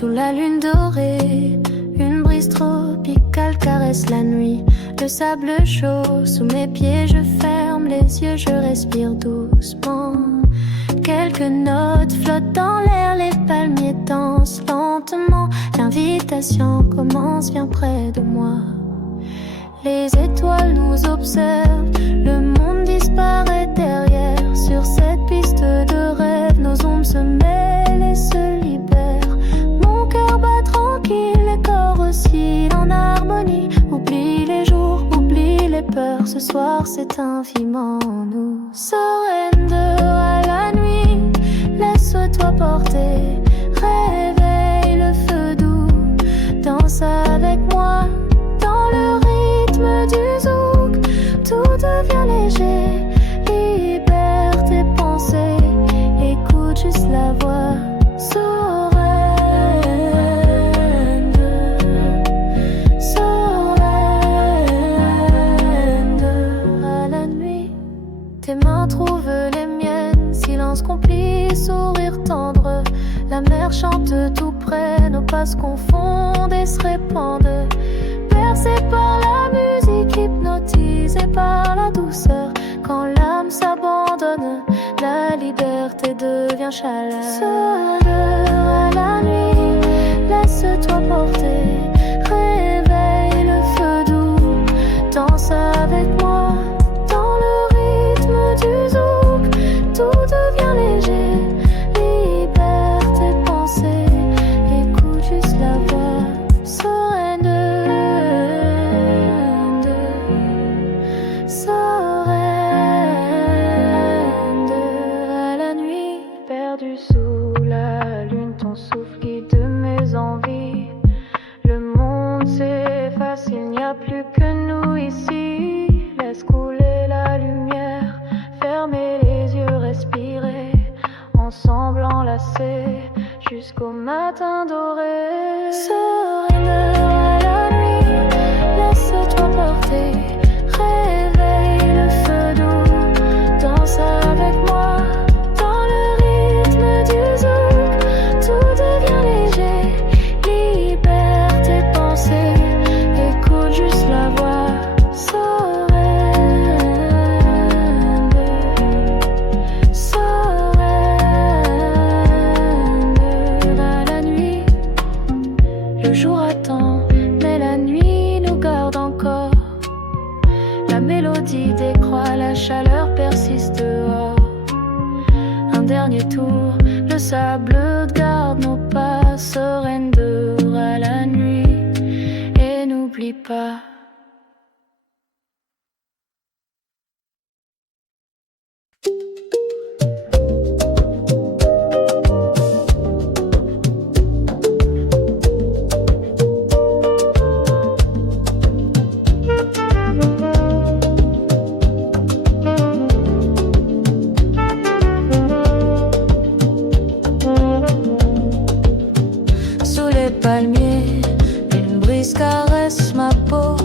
Sous la lune dorée, une brise tropicale caresse la nuit. Le sable chaud sous mes pieds, je ferme les yeux, je respire doucement. Quelques notes flottent dans l'air, les palmiers dansent lentement. L'invitation commence, viens près de moi. Les étoiles nous observent, le monde disparaît derrière. Sur cette piste de rêve, nos ombres se mêlent et se libèrent. Mon cœur bat tranquille, les corps oscillent en harmonie. Oublie les jours, oublie les peurs, ce soir c'est infiniment nous. Surrender à la nuit, laisse-toi porter. Réveille le feu doux, danse avec moi. Dans le rythme du zouk, tout devient léger. Libère tes pensées, écoute juste la voix. Surrender, surrender à la nuit. Tes mains trouvent les miennes, silence complice, sourire tendre. La mer chante tout près, nos pas se confondent et se répandent. Bercé par la musique, hypnotisé par la douceur. Quand l'âme s'abandonne, la liberté devient chaleur. Surrender à la nuit, laisse-toi porter. Réveille le feu doux, danse avec moi. Dans le rythme du zouk, tout devient léger. Libère tes pensées, écoute juste la voix. Surrender, surrender à la nuit. Perdu sous la lune, ton souffle guide mes envies. Le monde s'efface, il n'y a plus que nous ici. Laisse couler la lumière, fermez les yeux, respirez. Ensemble enlacés, jusqu'au matin doré. Surrender à la nuit, laisse-toi porter. Réveille le feu doux, danse avec moi. Dans le rythme du zouk, tout devient léger. Libère tes pensées, écoute juste la voix. Surrender, surrender à la nuit. Le jour attend, mais la nuit nous garde encore. La mélodie décroît, la chaleur persiste dehors. Un dernier tour, le sable garde nos pas. Surrender à la nuit et n'oublie pas. Sous les palmiers, une brise caresse ma peau.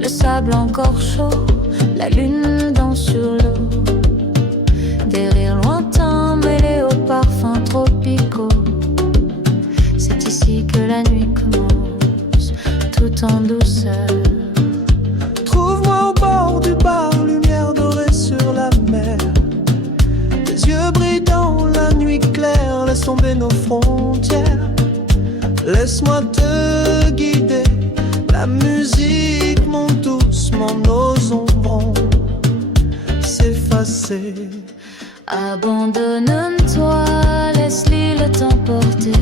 Le sable encore chaud, la lune danse sur l'eau. Des rires lointains mêlés aux parfums tropicaux. C'est ici que la nuit commence, tout en douceur. Trouve-moi au bord du bar, lumière dorée sur la mer. Tes yeux brillent dans la nuit claire, laisse tomber nos frontières. Laisse-moi te guider, la musique monte doucement, nos ombres vont s'effacer. Abandonne-toi, laisse l'île t'emporter.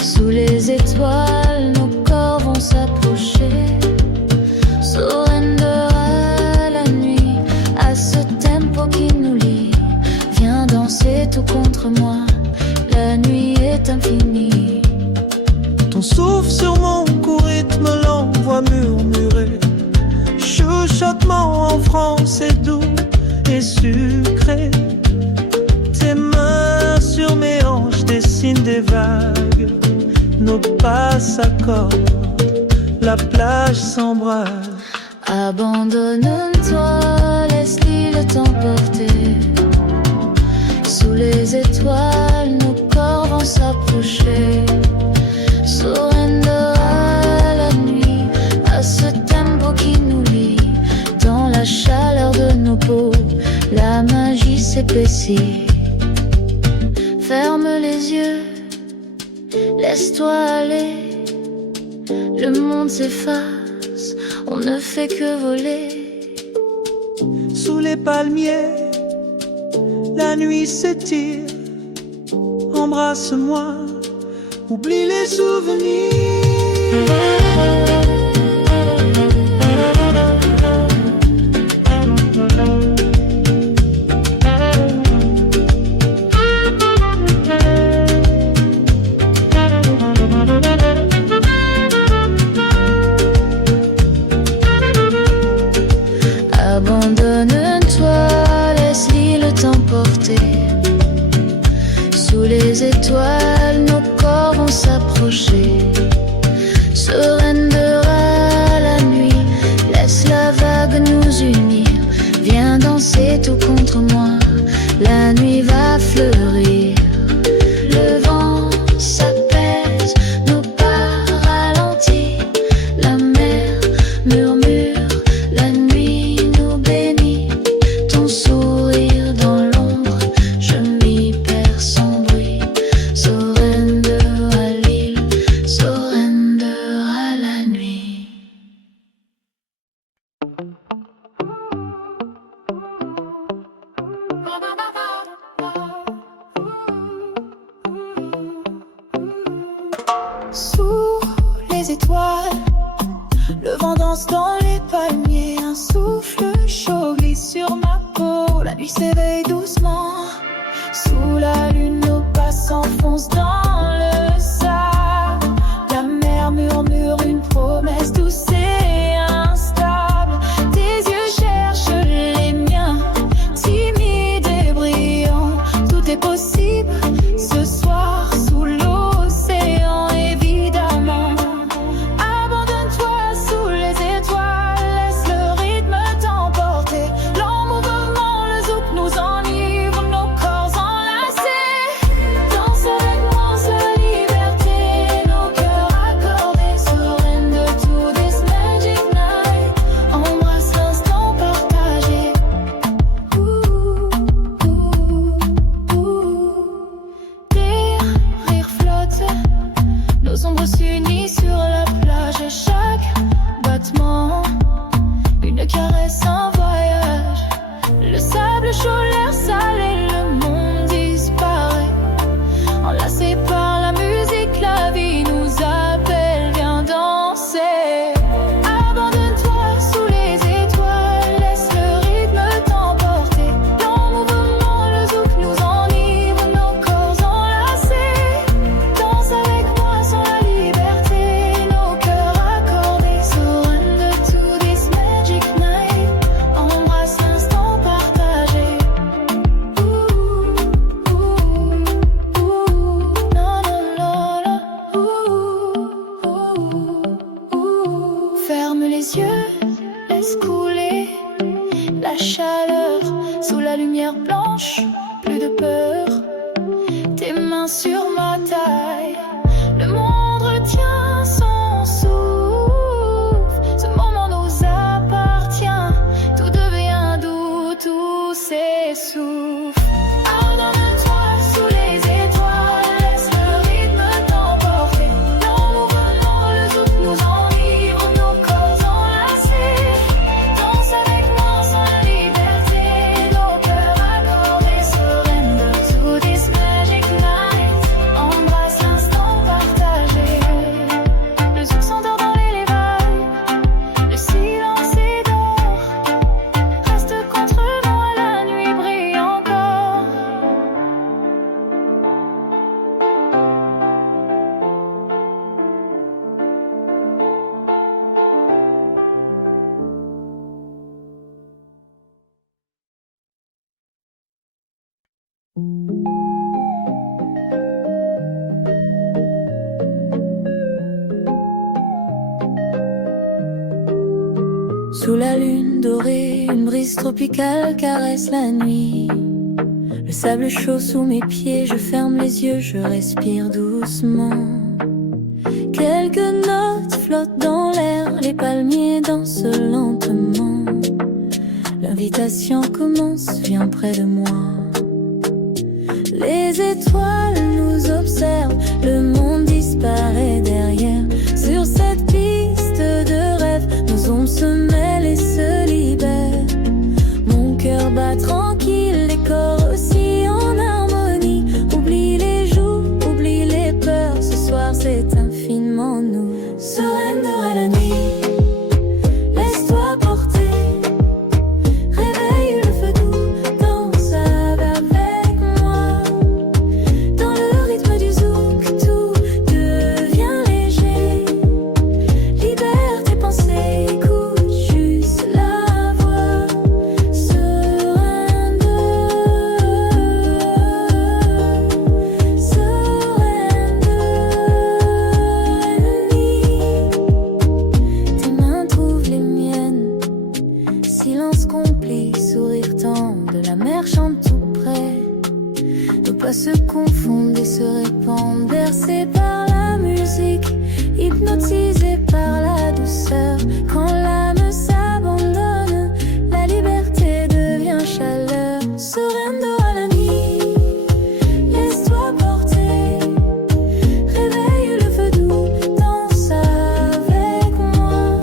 Sous les étoiles, nos corps vont s'approcher. Surrender à la nuit, à ce tempo qui nous lie. Viens danser tout contre moi, la nuit est infinie. Ton souffle sur mon cou rythme l'envoie murmurer. Chuchotement en français doux et sucré. Tes mains sur mes hanches dessinent des vagues. Nos pas s'accordent, la plage s'embrase. Abandonne-toi, laisse l'île t'emporter. Sous les étoiles, nos corps vont s'approcher. s'approcher. Surrender à la nuit, à ce tempo qui nous lie. Dans la chaleur de nos peaux, la magie s'épaissit. Ferme les yeux, laisse-toi aller. Le monde s'efface, on ne fait que voler. Sous les palmiers, la nuit s'étire. Embrasse-moi, oublie les souvenirs. Abandonne-toi, laisse l'île t'emporter. Sous les étoiles, nos corps vont s'approcher. Surrender à la nuit, laisse la vague nous unir. Viens danser tout contre moi, la nuit va fleurir. Le vent s'apaise, nos pas ralentis. La mer murmure, la nuit nous bénit. Ton sourire dans l'ombre, je m'y perds sans bruit. Surrender à l'île, surrender à la nuit. Sous les étoiles, le vent danse dans les palmiers. Un souffle chaud glisse sur ma peau. La nuit s'éveille doucement. Sous la lune, nos pas s'enfoncent dans le sable. La mer murmure une promesse douce et instable. Tes yeux cherchent les miens, timides et brillants. Tout est possible ce soir sous l'océan, évidemment. Abandonne-toi sous les étoiles, laisse le rythme t'emporter. L'emmouvement, le zouk nous enivre, nos corps enlacés. Danse avec moi sur la liberté, nos cœurs accordés. Surrender to this magic night. Embrasse l'instant partagé. Des rires flottent, nos ombres s'unissent sur la plage. Et chaque battement, une caresse, un voyage. Le sable chaud, l'air salé, le monde disparaît. Enlacé par la musique, la vie nous appelle, viens danser. Abandonne-toi sous les étoiles, laisse le rythme t'emporter. L'emmouvement, le zouk nous enivre, nos corps enlacés. Danse avec moi sans la liberté, nos cœurs accordés. Surrender to this magic night. Embrasse l'instant partagé. Non, non, non, ferme les yeux, laisse couler la chaleur sous la lumière blanche. Plus de peur, tes mains sur ma taille. Le monde retient son souffle. Ce moment nous appartient. Tout devient doux, tout s'essouffle. Abandonne-toi sous les étoiles, laisse le rythme t'emporter. L'emmouvement, le zouk nous enivre, nos corps enlacés. Danse avec moi sans la liberté, nos cœurs accordés. Surrender to this magic night. Embrasse l'instant partagé. Le zouk s'endort dans les vagues, le silence est d'or. Reste contre moi, la nuit brille encore. Sous la lune dorée, une brise tropicale caresse la nuit. Le sable chaud sous mes pieds, je ferme les yeux, je respire doucement. Quelques notes flottent dans l'air, les palmiers dansent lentement. L'invitation commence, viens près de moi. Les étoiles nous observent, le monde disparaît derrière. Sur cette piste de rêve, nos ombres se mêlent et se libèrent. Mon cœur bat tranquille, les corps aussi en harmonie. Oublie les jours, oublie les peurs, ce soir c'est infiniment nous. Surrender à la nuit. Se confondent et se répandent, bercés par la musique, hypnotisés par la douceur. Quand l'âme s'abandonne, la liberté devient chaleur. Surrender à la nuit, laisse-toi porter, réveille le feu doux, danse avec moi.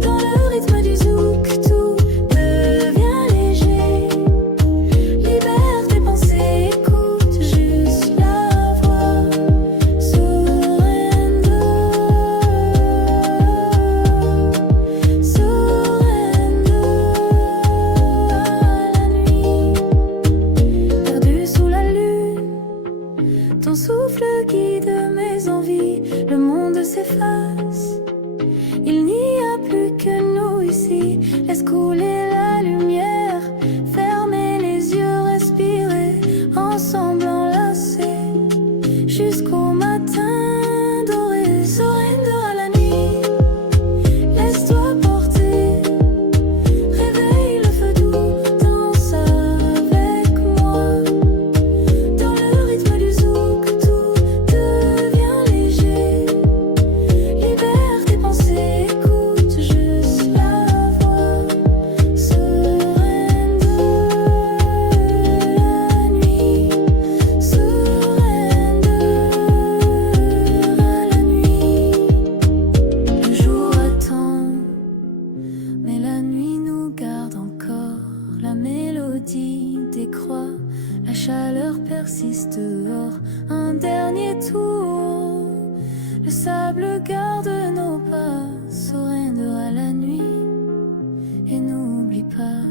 Dans le rythme du zouk, tout devient léger. Libère tes pensées. Ton souffle guide mes envies, le monde s'efface. Il n'y a plus que nous ici. Laisse couler la lumière, fermez les yeux, respirez ensemble enlacés jusqu'au matin doré. Surrender à la nuit, laisse-toi porter, réveille le feu doux, danse avec moi. Dans le rythme du zouk, tout devient léger. Libère tes pensées, écoute juste la voix. Surrender la nuit, surrender à la nuit. Le jour attend, mais la nuit nous garde encore. La mélodie décroît, la chaleur persiste dehors. Un dernier tour, le sable garde nos pas. Surrender à la nuit et n'oublie pas.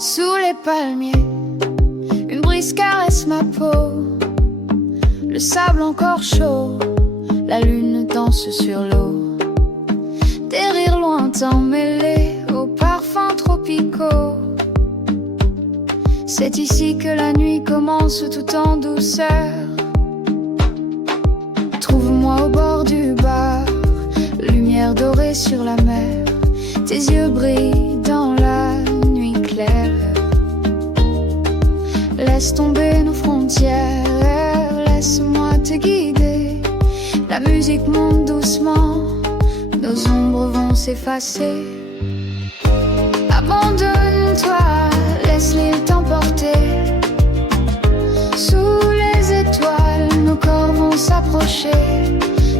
Sous les palmiers, une brise caresse ma peau. Le sable encore chaud, la lune danse sur l'eau. Des rires lointains mêlés aux parfums tropicaux. C'est ici que la nuit commence tout en douceur. Trouve-moi au bord du bar, lumière dorée sur la mer. Tes yeux brillent dans la nuit claire. Laisse tomber nos frontières, laisse-moi te guider. La musique monte doucement, nos ombres vont s'effacer. Abandonne-toi, laisse l'île t'emporter. Sous les étoiles, nos corps vont s'approcher.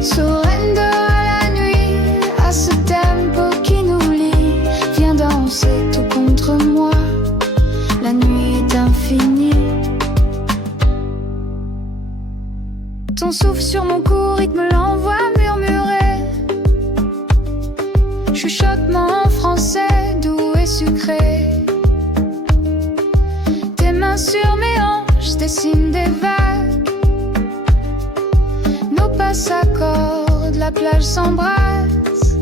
Surrender à la nuit, à ce tempo qui nous lie. Viens danser tout contre moi, la nuit est infinie. Ton souffle sur mon cou, rythme l'envoie murmurer. Chuchotement en français, doux et sucré. Tes mains sur mes hanches dessinent des vagues. Nos pas voix s'accordent, la plage s'embrasse.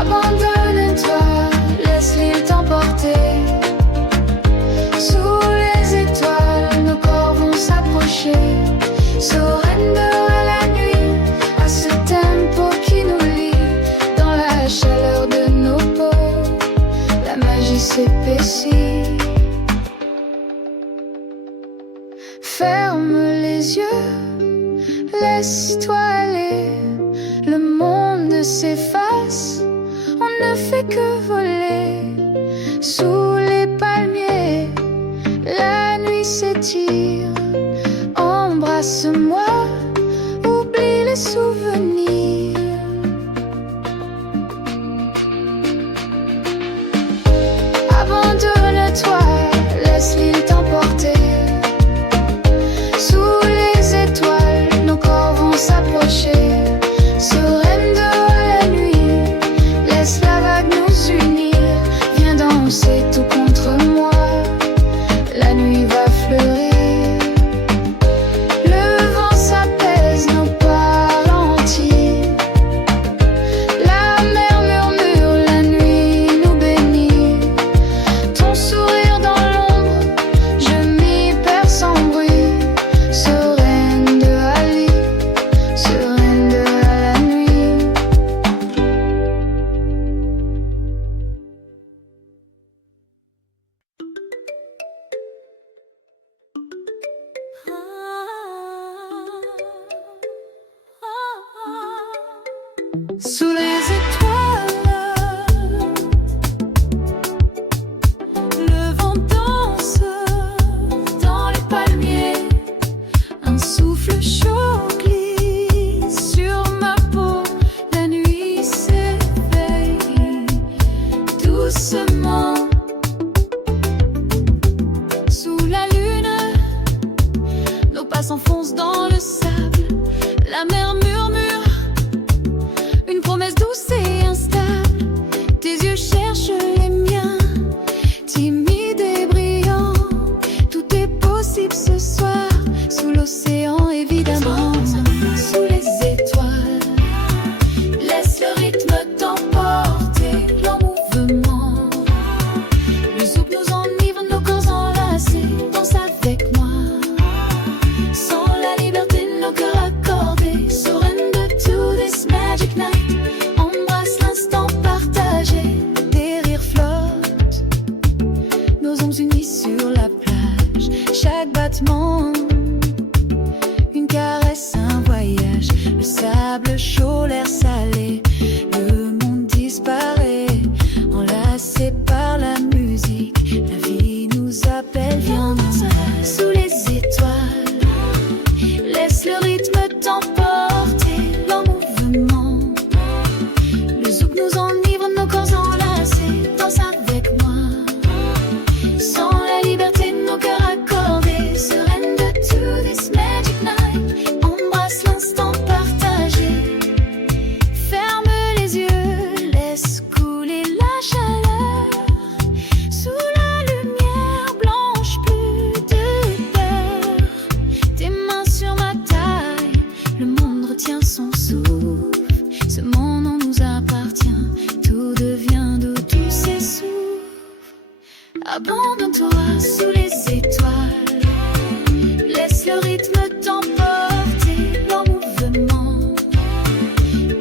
Abandonne-toi, laisse l'île t'emporter. Sous les étoiles, nos corps vont s'approcher. Surrender à la nuit, à ce tempo qui nous lie. Dans la chaleur de nos peaux, la magie s'épaissit. Ferme les yeux, laisse-toi aller. Le monde s'efface, on ne fait que voler. Sous les palmiers, la nuit s'étire. Embrasse-moi, oublie les souvenirs. Abandonne-toi, laisse l'île t'emporter. Sous les étoiles, nos corps vont s'approcher. Surrender à la nuit, laisse la vague nous unir. Viens danser tout contre moi, la nuit va fleurir. Sous les étoiles, le vent danse dans les palmiers. Un souffle chaud glisse sur ma peau. La nuit s'éveille doucement. Sous la lune, nos pas s'enfoncent dans le sable. La mer murmure une promesse douce et instable. Tes yeux cherchent les miens, timides et brillants. Tout est possible ce soir, sous l'océan évidemment. Sous les étoiles, laisse le rythme t'emporter. En mouvement, le zouk nous enivre, nos corps enlacés. Danse avec moi, sans la liberté de nos cœurs accordés. Surrender to this magic night. Embrasse l'instant partagé. Des rires flottent, nos ombres unies sur la plage. Chaque battement, une caresse, un voyage. Le sable chaud, l'air salé. Le monde disparaît, enlacé par la musique. La vie nous appelle, viens nous. Sous les étoiles, laisse le rythme t'emporter. En mouvement, le zouk nous enivre, nos corps enlacés. Danse avec moi, sans la liberté de nos cœurs accordés. Surrender to this magic night. Embrasse l'instant partagé. Ferme les yeux, laisse couler la chaleur. Sous la lumière blanche, plus de peur. Tes mains sur ma taille, le monde retient son souffle. Ce monde en nous appartient, tout devient doux, tout s'essouffle. Abandonne-toi sous les étoiles, laisse le rythme t'emporter. En mouvement,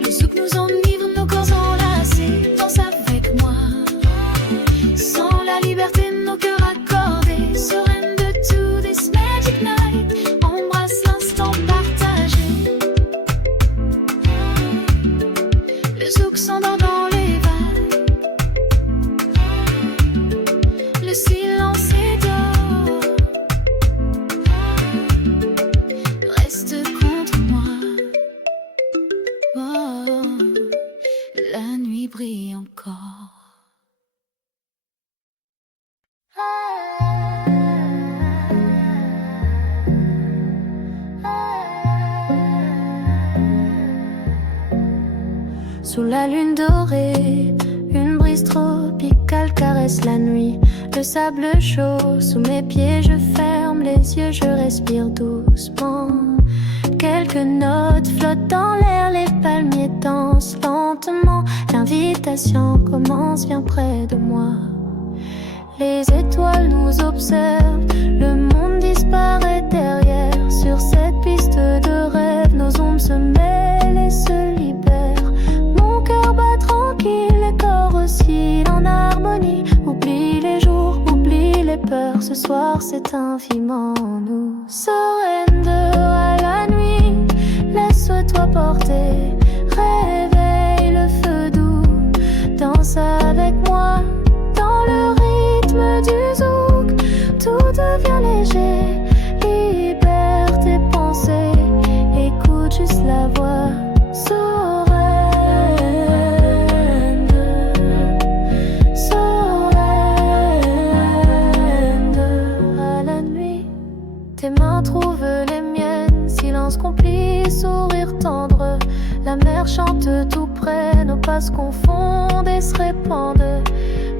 le zouk nous enivre, nos corps enlacés. Danse avec moi, sans la liberté de nos cœurs accordés. Surrender to this magic night. Embrasse l'instant partagé. Le zouk s'endort dans les vagues. Le silence est d'or. Reste contre moi. Oh, la nuit brille encore. Sous la lune dorée, une brise tropicale caresse la nuit. Le sable chaud sous mes pieds, je ferme les yeux, je respire doucement. Quelques notes flottent dans l'air, les palmiers dansent lentement. L'invitation commence bien près de moi. Les étoiles nous observent, le monde disparaît derrière. Sur cette piste de rêve, nos ombres se mêlent et se libèrent. Mon cœur bat tranquille, les corps oscillent en harmonie. Oublie les jours, oublie les peurs, ce soir c'est un film en nous. Surrender à la nuit, laisse-toi porter. Réveille le feu doux, danse avec moi. Dans le rythme du zouk, tout devient léger. Libère tes pensées, écoute juste la voix. Surrender, à la nuit. Tes mains trouvent les miennes, silence complice, sourire tendre. La mer chante tout près, nos pas se confondent et se répandent.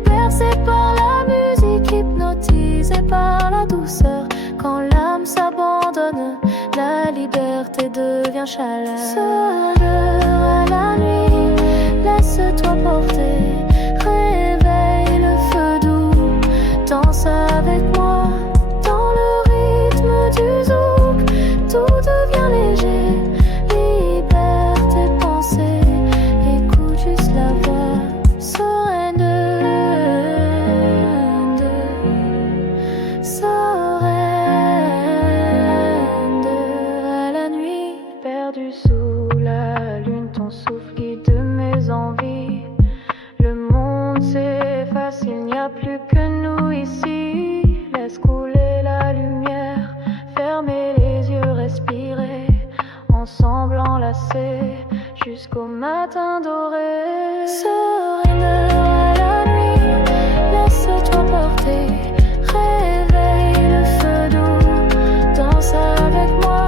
Bercé par la musique, hypnotisé par la douceur. Quand l'âme s'abandonne, la liberté devient chaleur. Surrender à la nuit, laisse-toi porter. Réveille le feu doux, danse avec moi. Dans le rythme du zouk, tout devient léger. Libère tes pensées, écoute juste la voix. Surrender, à la nuit. Perdu sous la lune, ton souffle guide mes envies. Le monde s'efface, il n'y a plus que nous ici. Laisse couler la lumière, fermez les yeux, respirez. Ensemble enlacés, jusqu'au matin doré. Surrender à la nuit, laisse-toi porter. Réveille le feu doux, danse avec moi.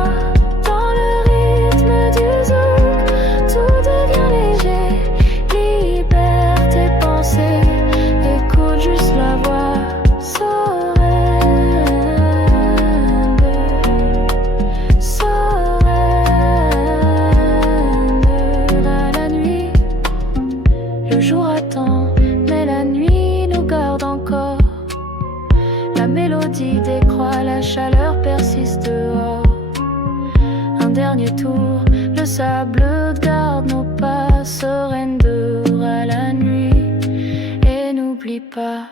Dans le rythme du zouk, tout devient léger. Libère tes pensées, écoute juste la voix. Le jour attend, mais la nuit nous garde encore. La mélodie décroît, la chaleur persiste dehors. Un dernier tour, le sable garde nos pas. Surrender à la nuit, et n'oublie pas.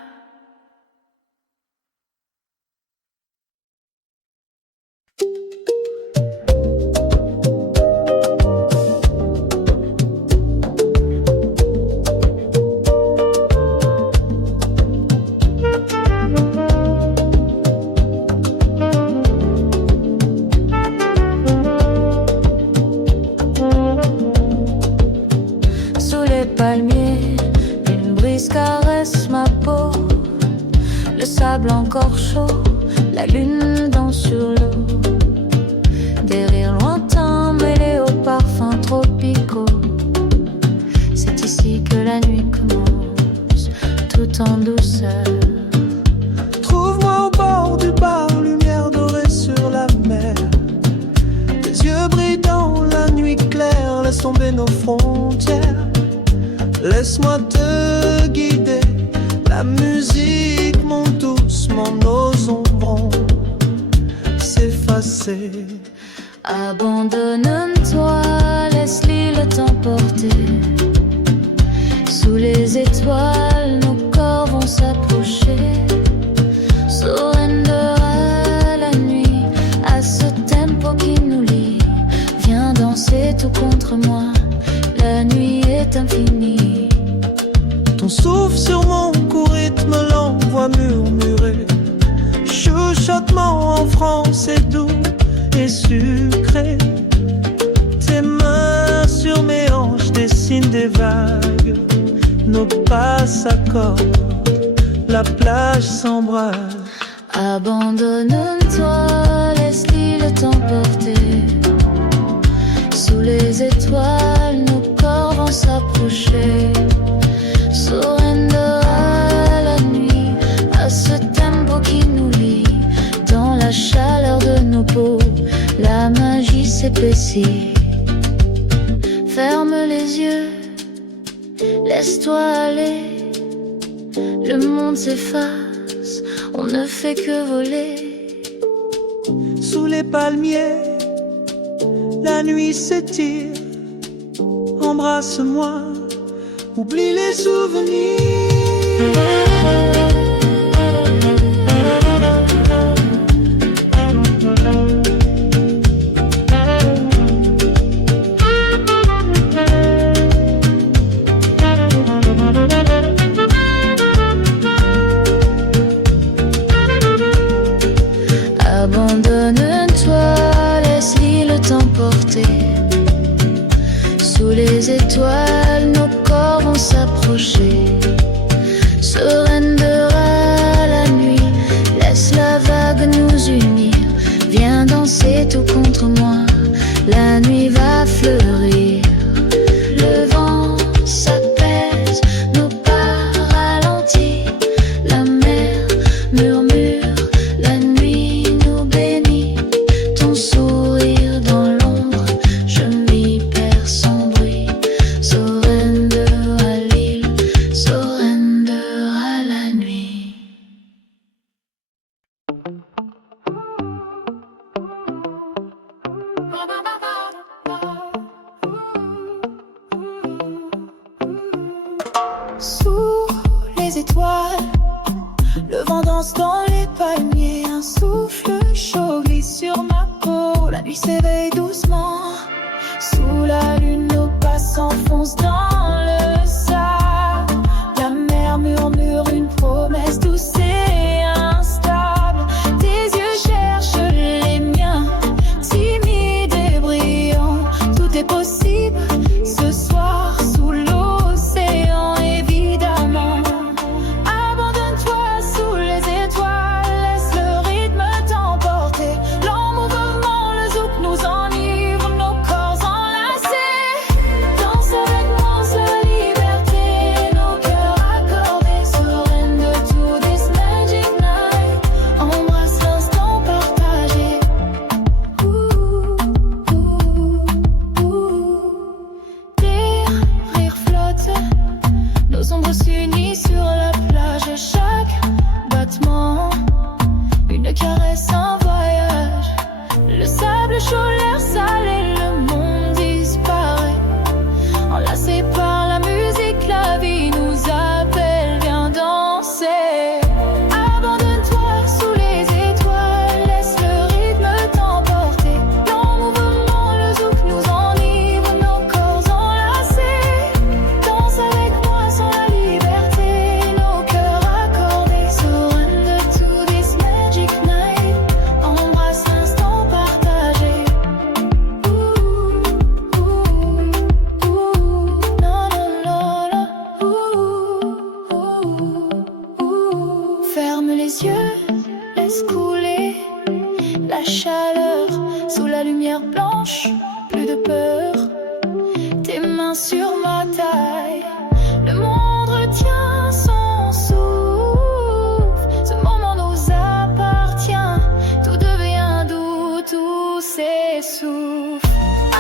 Encore chaud, la lune danse sur l'eau. Des rires lointains mêlés aux parfums tropicaux. C'est ici que la nuit commence, tout en douceur. Trouve-moi au bord du bar, lumière dorée sur la mer. Tes yeux brillent dans la nuit claire, laisse tomber nos frontières. Laisse-moi te guider, la musique monte doucement, nos ombres vont s'effacer. Abandonne-toi, laisse-les le t'emporter. Sous les étoiles, nos corps vont s'approcher. Surrender à la nuit, à ce tempo qui nous lie. Viens danser tout contre moi, la nuit est infinie. Ton souffle sur mon cou rythme l'envoie murmurer. Chuchotement en français doux et sucré. Tes mains sur mes hanches dessinent des vagues. Nos pas s'accordent, la plage s'embrase. Abandonne-toi, laisse-les le t'emporter. Sous les étoiles, nos corps vont s'approcher. Surrender à la nuit, à ce tempo qui nous lie. dans la chaleur de nos peaux, la magie s'épaissit. Ferme les yeux, laisse-toi aller. Le monde s'efface, on ne fait que voler. Sous les palmiers, la nuit s'étire. Embrasse-moi, oublie les souvenirs. Abandonne-toi, laisse l'île t'emporter. Sous les étoiles, nos corps vont s'approcher. Surrendera la nuit, laisse la vague nous unir. Viens danser tout contre moi, la nuit va fleurir. Le vent s'apaise, nos pas ralentis. La mer murmure, la nuit nous bénit. Ton sourire dans l'ombre, je m'y perds sans bruit. Surrender à l'île, surrender à la nuit. Sous les étoiles, le vent danse dans les palmiers. Un souffle chaud glisse sur ma peau. La nuit s'éveille doucement. Sous la lune, nos pas s'enfoncent dans le sable. La mer murmure une promesse douce et instable. Tes yeux cherchent les miens, timides et brillants. Tout est possible ce soir sous l'océan, évidemment. Abandonne-toi sous les étoiles, laisse le rythme t'emporter. L'emmouvement, le zouk nous enivre, nos corps enlacés. Danse avec moi sur la liberté, nos cœurs accordés. Surrender to this magic night. Embrasse l'instant partagé. Des rires flottent, nos ombres s'unissent sur la plage. Chaque battement, une caresse, un voyage. Le sable chaud, l'air salé, le monde disparaît. Enlacés par la musique, la vie nous appelle. Viens danser. Abandonne-toi sous les étoiles, laisse le rythme t'emporter. L'emmouvement, le zouk nous enivre, nos corps enlacés. Danse avec moi sans la liberté, nos cœurs accordés. Surrender to this magic night. Embrasse l'instant partagé. Non, non, non. Ferme les yeux, laisse couler la chaleur sous la lumière blanche. Plus de peur, tes mains sur ma taille. Le monde retient son souffle. Ce moment nous appartient. Tout devient doux, tout s'essouffle.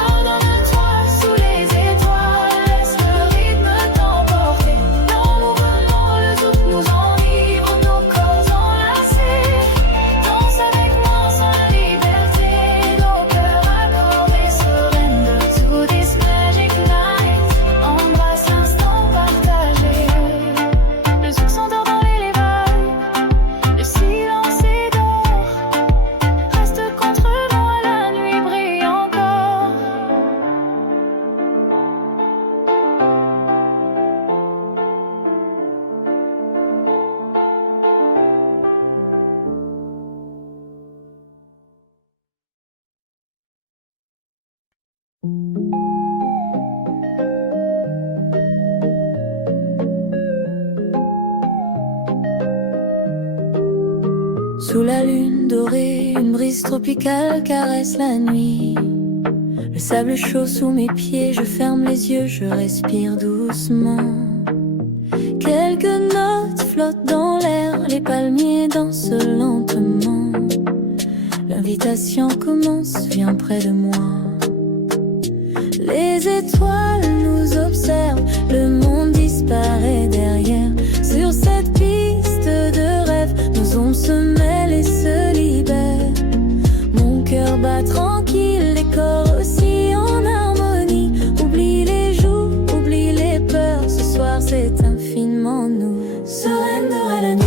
Abandonne-toi sous les étoiles, laisse le rythme t'emporter. L'emmouvement, le zouk nous enivre, nos corps enlacés. Danse avec moi sans la liberté, nos cœurs accordés. Surrender to this magic night. Embrasse l'instant partagé. Le zouk s'endort dans les vagues, le silence est d'or. Reste contre moi, la nuit brille encore. Sous la lune dorée, une brise tropicale caresse la nuit. Le sable chaud sous mes pieds, je ferme les yeux, je respire doucement. Quelques notes flottent dans l'air, les palmiers dansent lentement. création commence, viens près de moi. Les étoiles nous observent, le monde disparaît derrière. Sur cette piste de rêve, nos ombres se mêlent et se libèrent. Mon cœur bat tranquille, les corps aussi en harmonie. Oublie les jours, oublie les peurs, ce soir c'est infiniment nous. Surrender à la nuit.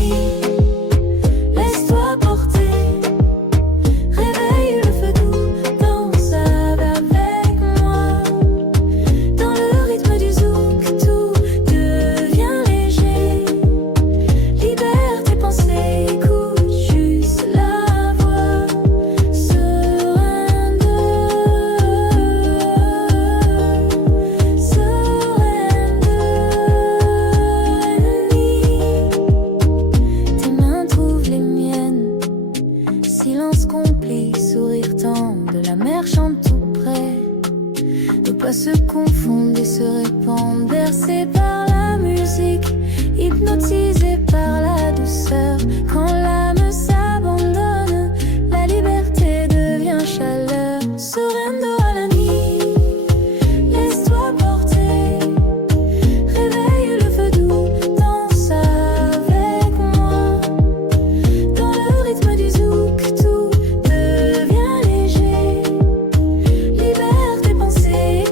Se confondent et se répandent, bercés par la musique, hypnotisés par la douceur. Quand l'âme s'abandonne, la liberté devient chaleur. Surrender à la nuit, laisse-toi porter, réveille le feu doux, danse avec moi. Dans le rythme du zouk, tout devient léger. Libère tes pensées.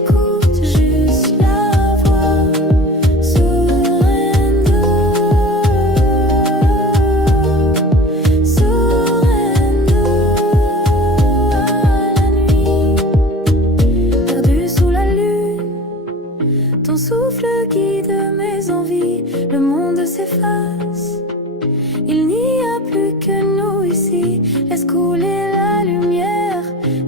Il n'y a plus que nous ici. Laisse couler la lumière.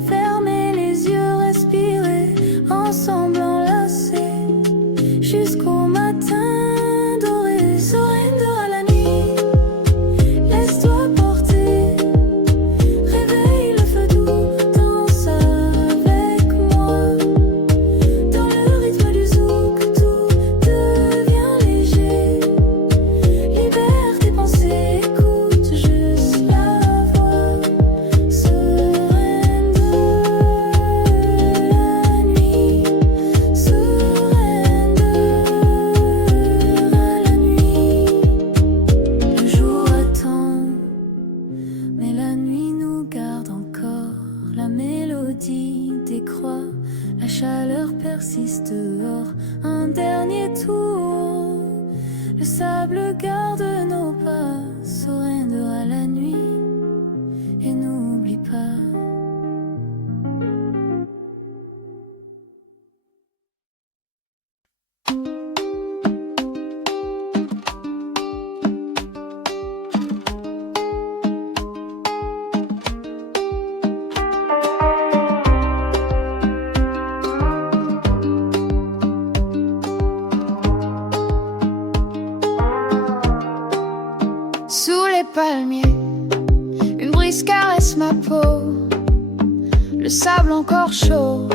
Fermez les yeux, respirez ensemble enlacés jusqu'au matin doré. Surrender à la nuit. Laisse-toi porter. Réveille le feu doux. Danse avec moi. Dans le rythme du zouk, tout devient léger. Libère tes pensées, écoute juste la voix. Surrender la nuit. Surrender à la nuit. Le jour attend, mais la nuit nous garde encore. La mélodie décroît, la chaleur persiste dehors. Un dernier tour, le sable garde nos pas. Surrender à la nuit et n'oublie pas. Sous les palmiers, une brise caresse ma peau. Le sable encore chaud,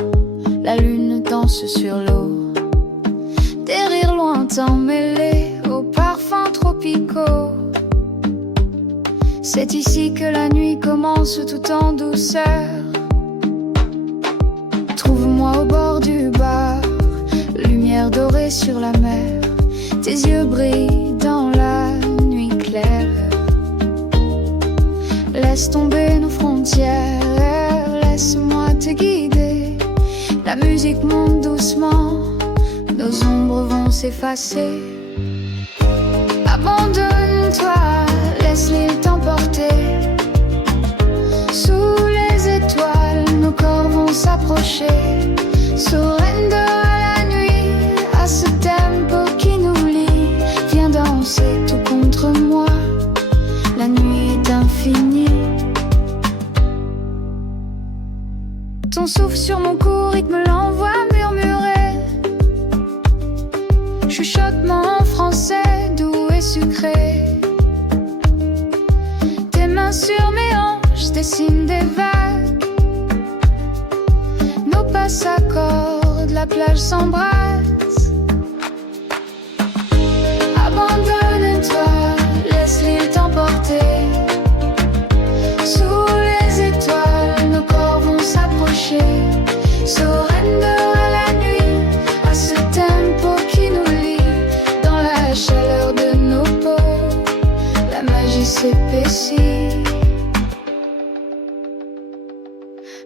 la lune danse sur l'eau. Des rires lointains mêlés aux parfums tropicaux. C'est ici que la nuit commence tout en douceur. Trouve-moi au bord du bar, lumière dorée sur la mer. Tes yeux brillent dans la nuit claire. Laisse tomber nos frontières, laisse-moi te guider. La musique monte doucement, nos ombres vont s'effacer. Abandonne-toi, laisse l'île t'emporter. Sous les étoiles, nos corps vont s'approcher. Surrender à la nuit, à ce tempo qui nous lie. Viens danser tout contre moi, la nuit est infinie. Ton souffle sur mon cou, rythme l'envoie murmurer. Chuchotement en français, doux et sucré. Tes mains sur mes hanches dessinent des vagues. Nos pas s'accordent, la plage s'embrasse. Abandonne-toi, laisse l'île t'emporter. Sous les étoiles, vessie.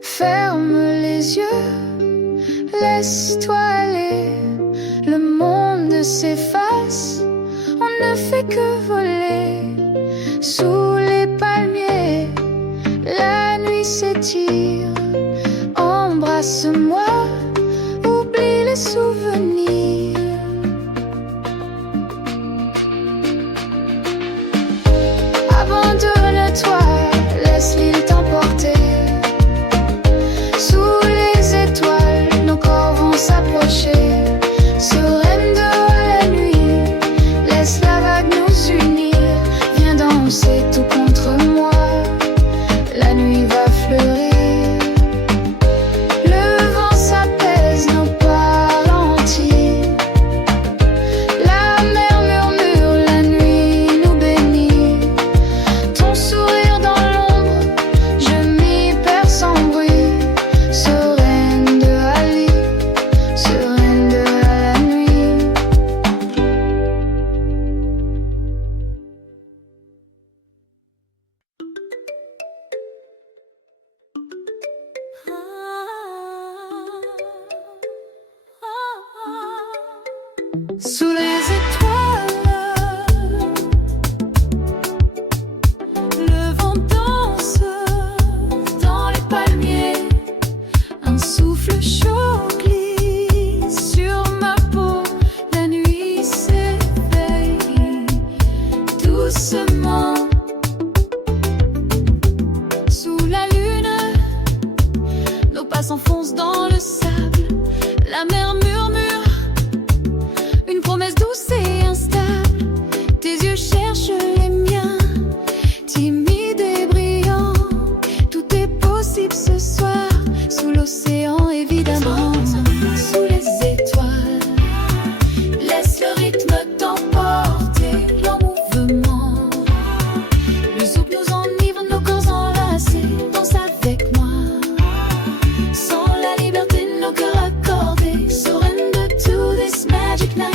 Ferme les yeux, laisse-toi aller. Le monde s'efface, on ne fait que voler. Sous les palmiers, la nuit s'étire. Embrasse-moi, oublie les souvenirs. Abandonne-toi, laisse l'île t'emporter. Sous les étoiles, nos corps vont s'approcher. Sereine de la nuit, laisse la vague nous unir. Viens danser tout contre moi, la nuit va fleurir. Sous les étoiles, le vent danse dans les palmiers. Un souffle chaud glisse sur ma peau. La nuit s'éveille doucement. Sous la lune, nos pas s'enfoncent dans le sable. La mer murmure une promesse douce et instable. Tes yeux cherchent les miens, timides et brillants. Tout est possible ce soir, sous l'océan évidemment. Sous les étoiles, laisse le rythme t'emporter en mouvement. Le zouk nous enivre, nos corps enlacés. Danse avec moi, sans la liberté de nos cœurs accordés. Surrender to this magic night.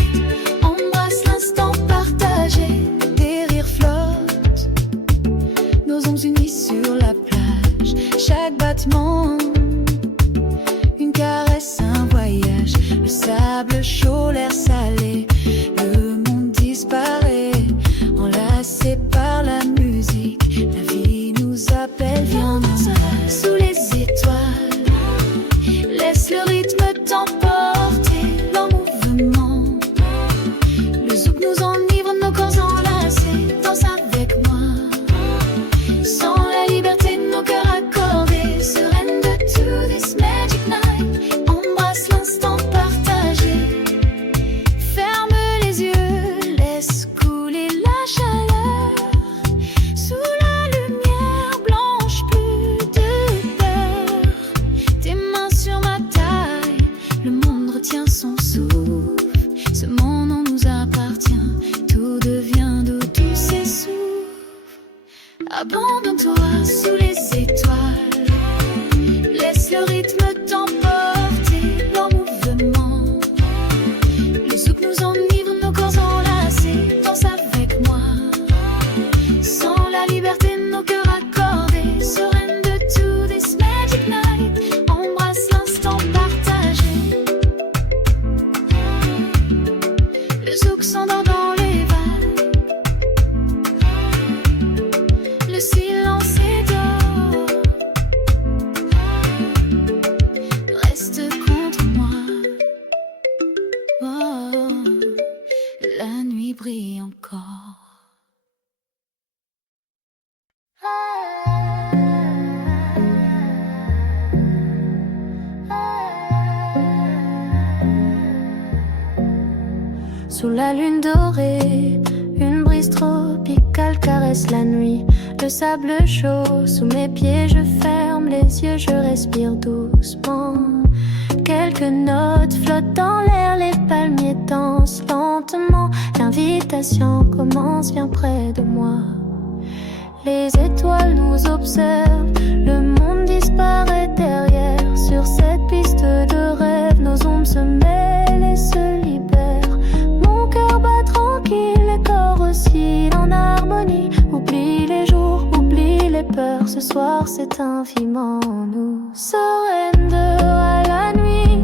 Embrasse l'instant partagé. Des rires flottent, nos ombres unies sur la plage. Chaque battement, une caresse, un voyage. Le sable chaud, l'air salé. Le monde disparaît, enlacé par la musique. La vie nous appelle, viens danser. Sous les étoiles, laisse le rythme t'emporter en mouvement. Le zouk nous enivre, nos corps enlacés. Danse avec moi, sans la liberté de nos cœurs accordés. Surrender to this magic night. Embrasse l'instant partagé. Ferme les yeux, laisse couler la chaleur. Sous la lumière blanche, plus de peur. Tes mains sur ma taille, le monde retient son souffle. Ce monde en nous appartient, tout devient doux, tout s'essouffle. Abandonne-toi sous les étoiles, laisse le rythme t'emporter en mouvement. Le zouk nous enivre, nos corps enlacés. Danse avec moi, sans la liberté de nos cœurs accordés. Surrender to this magic night. Embrasse l'instant partagé. Le zouk s'endort dans les vagues. Le silence est d'or. Reste contre moi. Oh, la nuit brille encore. Sous la lune dorée, une brise tropicale caresse la nuit. Le sable chaud sous mes pieds, je ferme les yeux, je respire doucement. Quelques notes flottent dans l'air, les palmiers dansent lentement. L'invitation commence, viens près de moi. Les étoiles nous observent, le monde disparaît derrière. Sur cette piste de rêve, nos ombres se mêlent et se libèrent. Mon cœur bat tranquille, les corps oscillent en harmonie. Oublie les jours peur, ce soir c'est infiniment nous. Surrender à la nuit,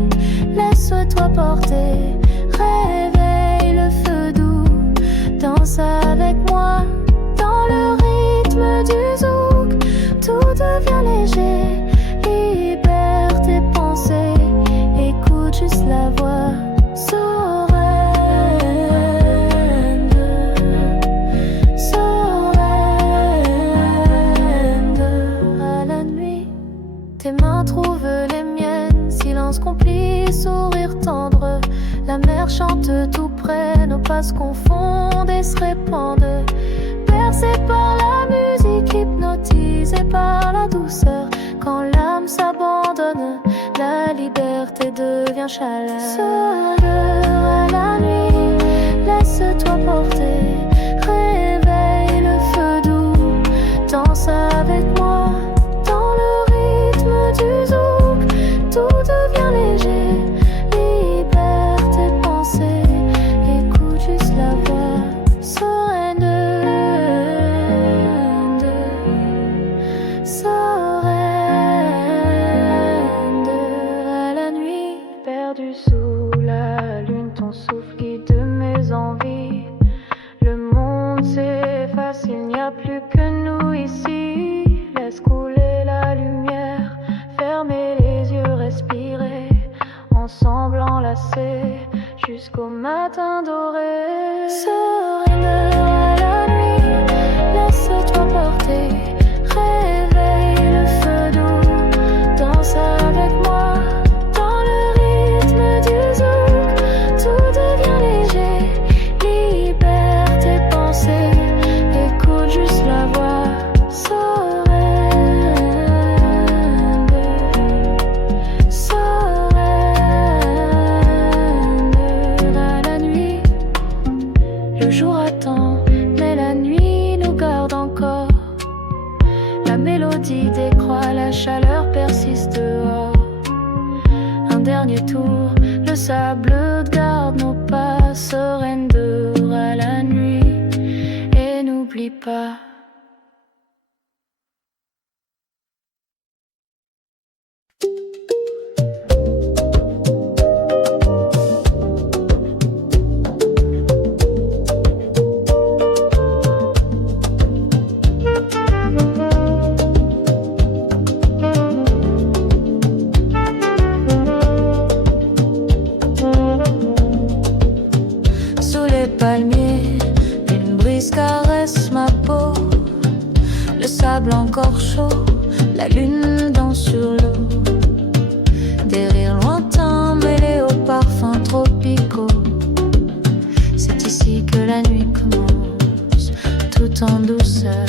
laisse-toi porter. Réveille le feu doux, danse avec moi. Dans le rythme du zouk, tout devient léger. Libère tes pensées, écoute juste la voix. Tes mains trouvent les miennes, silence complice, sourire tendre. La mer chante tout près, nos pas se confondent et se répandent. Bercés par la musique, hypnotisés par la douceur. Quand l'âme s'abandonne, la liberté devient chaleur. Surrender à la nuit, laisse-toi porter. Réveille le feu doux, danse avec moi. Du zouk, tout devient léger. Libère tes pensées, écoute juste la voix. Surrender, surrender à la nuit. Perdu sous la lune, ton souffle guide mes envies. Le monde s'efface, il n'y a plus que nous ici. Laisse couler la lumière. Fermer les yeux, respirer, ensemble enlacés, jusqu'au matin doré. Surrender à la nuit, laisse-toi porter. Réveille le feu doux, danse avec moi. Dans le rythme du zouk, tout devient léger. Libère tes pensées, écoute juste la voix. Le jour attend, mais la nuit nous garde encore. La mélodie décroît, la chaleur persiste dehors. Un dernier tour, le sable garde nos pas. Surrender à la nuit et n'oublie pas. Encore chaud, la lune danse sur l'eau. Des rires lointains mêlés aux parfums tropicaux. C'est ici que la nuit commence, tout en douceur.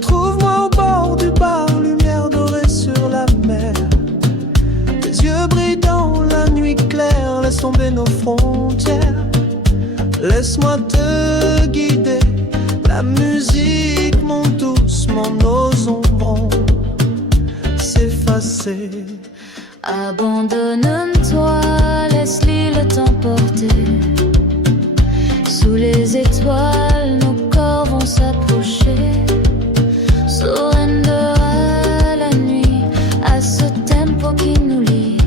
Trouve-moi au bord du bar, lumière dorée sur la mer. Tes yeux brillent dans la nuit claire, laisse tomber nos frontières. Laisse-moi te guider, la musique monte doucement, nos ombres vont s'effacer. Abandonne-toi, laisse l'île t'emporter. Sous les étoiles, nos corps vont s'approcher. Surrender à la nuit, à ce tempo qui nous lie.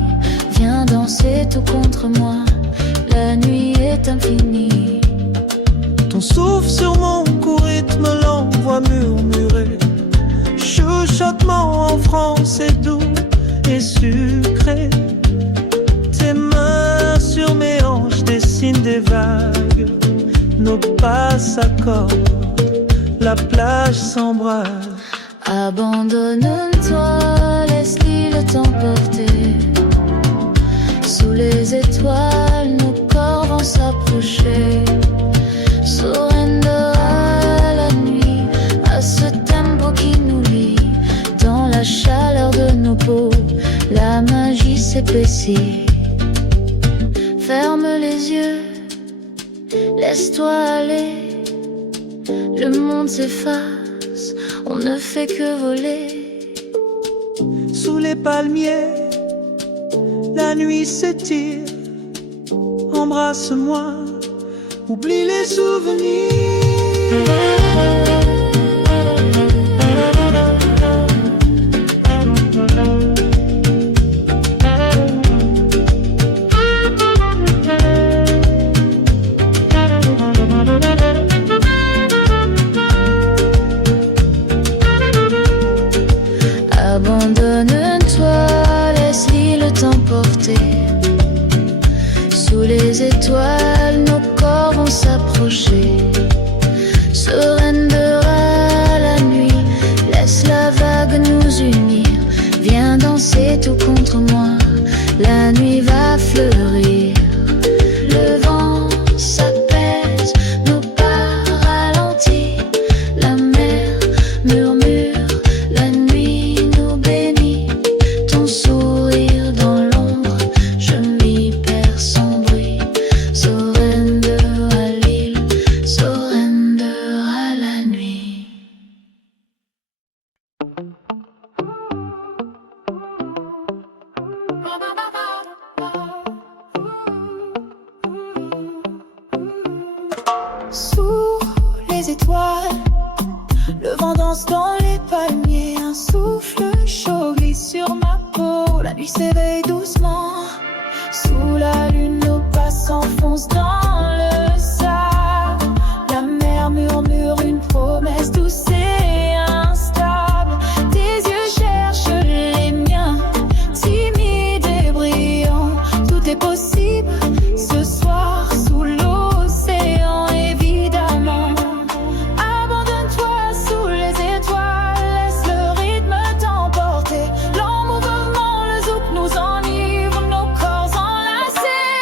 Viens danser tout contre moi, la nuit est infinie. Ton souffle sur mon cou rythme l'envoie murmurer. Chuchotement en français doux et sucré. Tes mains sur mes hanches dessinent des vagues. Nos pas s'accordent, la plage s'embrase. Abandonne-toi, laisse l'île t'emporter. Sous les étoiles, nos corps vont s'approcher. Surrender à la nuit, à ce tempo qui nous lie. Dans la chaleur de nos peaux, la magie s'épaissit. Ferme les yeux, laisse-toi aller. Le monde s'efface, on ne fait que voler. Sous les palmiers, la nuit s'étire. Embrasse-moi, oublie les souvenirs. danse dans les palmiers, un souffle chaud glisse sur ma peau. La nuit s'éveille doucement, sous la lune nos pas s'enfoncent dans le sable. La mer murmure une promesse douce et instable. Tes yeux cherchent les miens, timides et brillants. Tout est possible ce soir sous l'océan, évidemment. Abandonne-toi sous les étoiles, laisse le rythme t'emporter. L'emmouvement, le zouk nous enivre, nos corps enlacés.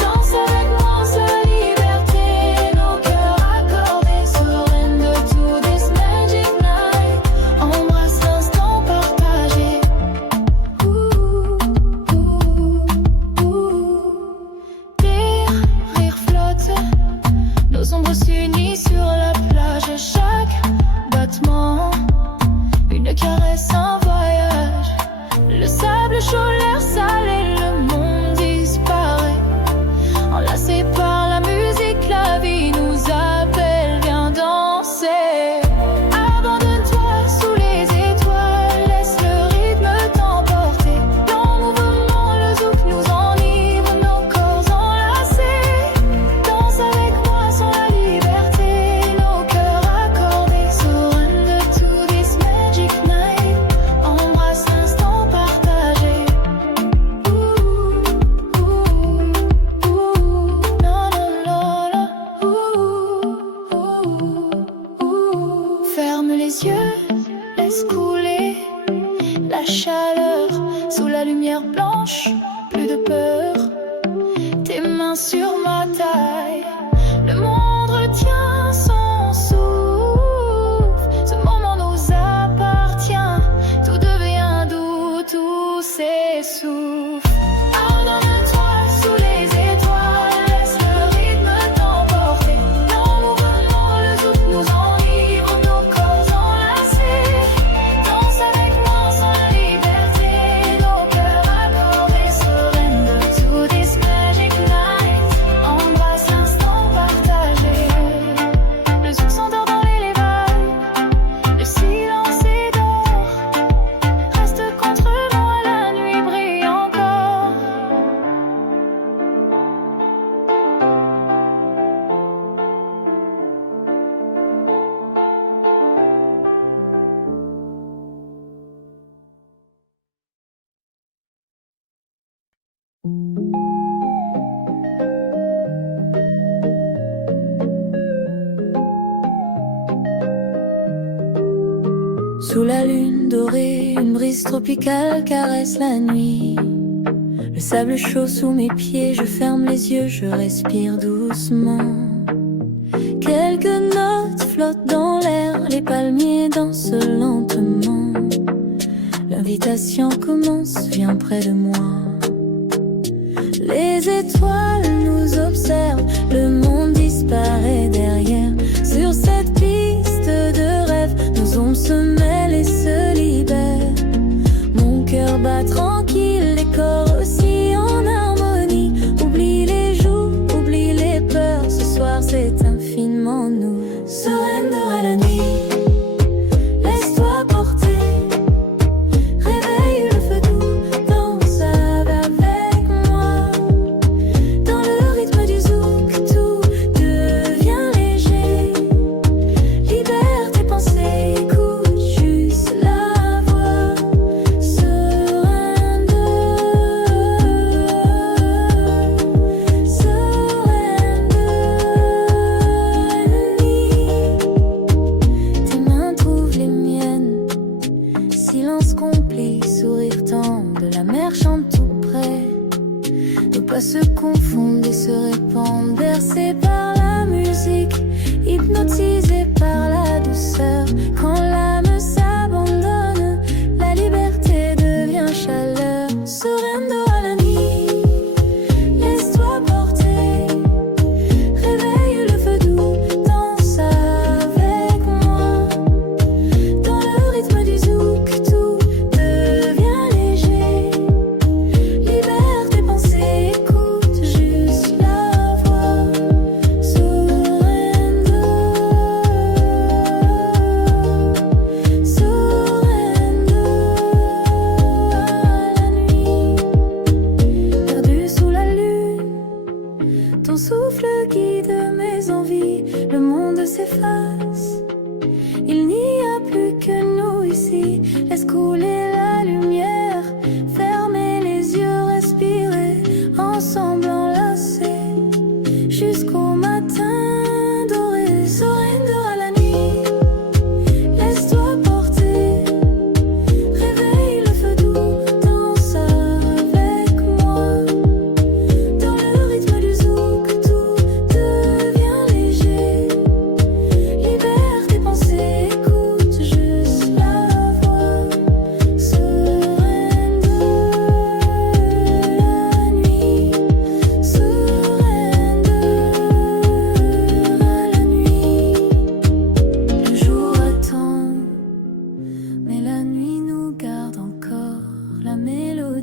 Danse avec moi, c'est la liberté, nos cœurs accordés, sereines de tout this magic night. Embrasse l'instant partagé. Les rires flottent, nos ombres s'unissent sur la plage. Chaque battement, une caresse, un voyage. Le sable chaud, l'air salé, le monde disparaît. Enlacés par la musique, la vie nous appelle, viens danser. Abandonne-toi sous les étoiles, laisse le rythme t'emporter. L'emmouvement, le zouk nous enivre, nos corps enlacés. Danse avec moi sur la liberté, nos cœurs accordés, sereines de tout this magic night. Embrasse l'instant partagé. Ferme les yeux, laisse couler la chaleur sous la lumière blanche. Plus de peur, tes mains sur ma taille. Le monde retient son souffle. Ce moment nous appartient. Tout devient doux, tout s'essouffle. Abandonne-toi sous les étoiles, laisse le rythme t'emporter. L'emmouvement, le zouk nous enivre, nos corps enlacés. Danse avec moi sans la liberté, nos cœurs accordés, sereines de tout this magic night. Embrasse l'instant partagé. Le zouk s'endort dans les vagues, le silence est d'or. Reste contre moi, la nuit brille encore. Sous la lune dorée, une brise tropicale caresse la nuit. Le sable chaud sous mes pieds, je ferme les yeux, je respire doucement. Quelques notes flottent dans l'air, les palmiers dansent lentement. L'invitation commence, viens près de moi. Les étoiles nous observent, le monde disparaît derrière. Sur cette piste de rêve, nos ombres se mêlent et se libèrent. Mon cœur bat tranquille, les corps aussi en harmonie. Oublie les jours, oublie les peurs, ce soir c'est infiniment nous. Surrender à la nuit, laisse-toi porter. Réveille le feu doux, danse avec moi. Dans le rythme du zouk, tout devient léger. Libère tes pensées, écoute juste la voix. Surrender, tes mains trouvent les miennes. Silence complet, sourire tendre, la mer chante tout près. Nos pas se confondent et se répandent, bercés par la musique, hypnotisés par la douceur. Quand l'âme s'abandonne, la liberté devient chaleur. Surrender à la nuit, laisse-toi porter. Réveille le feu doux, danse avec moi. Dans le rythme du zouk, tout devient léger. Libère tes pensées, écoute juste la voix. Surrender.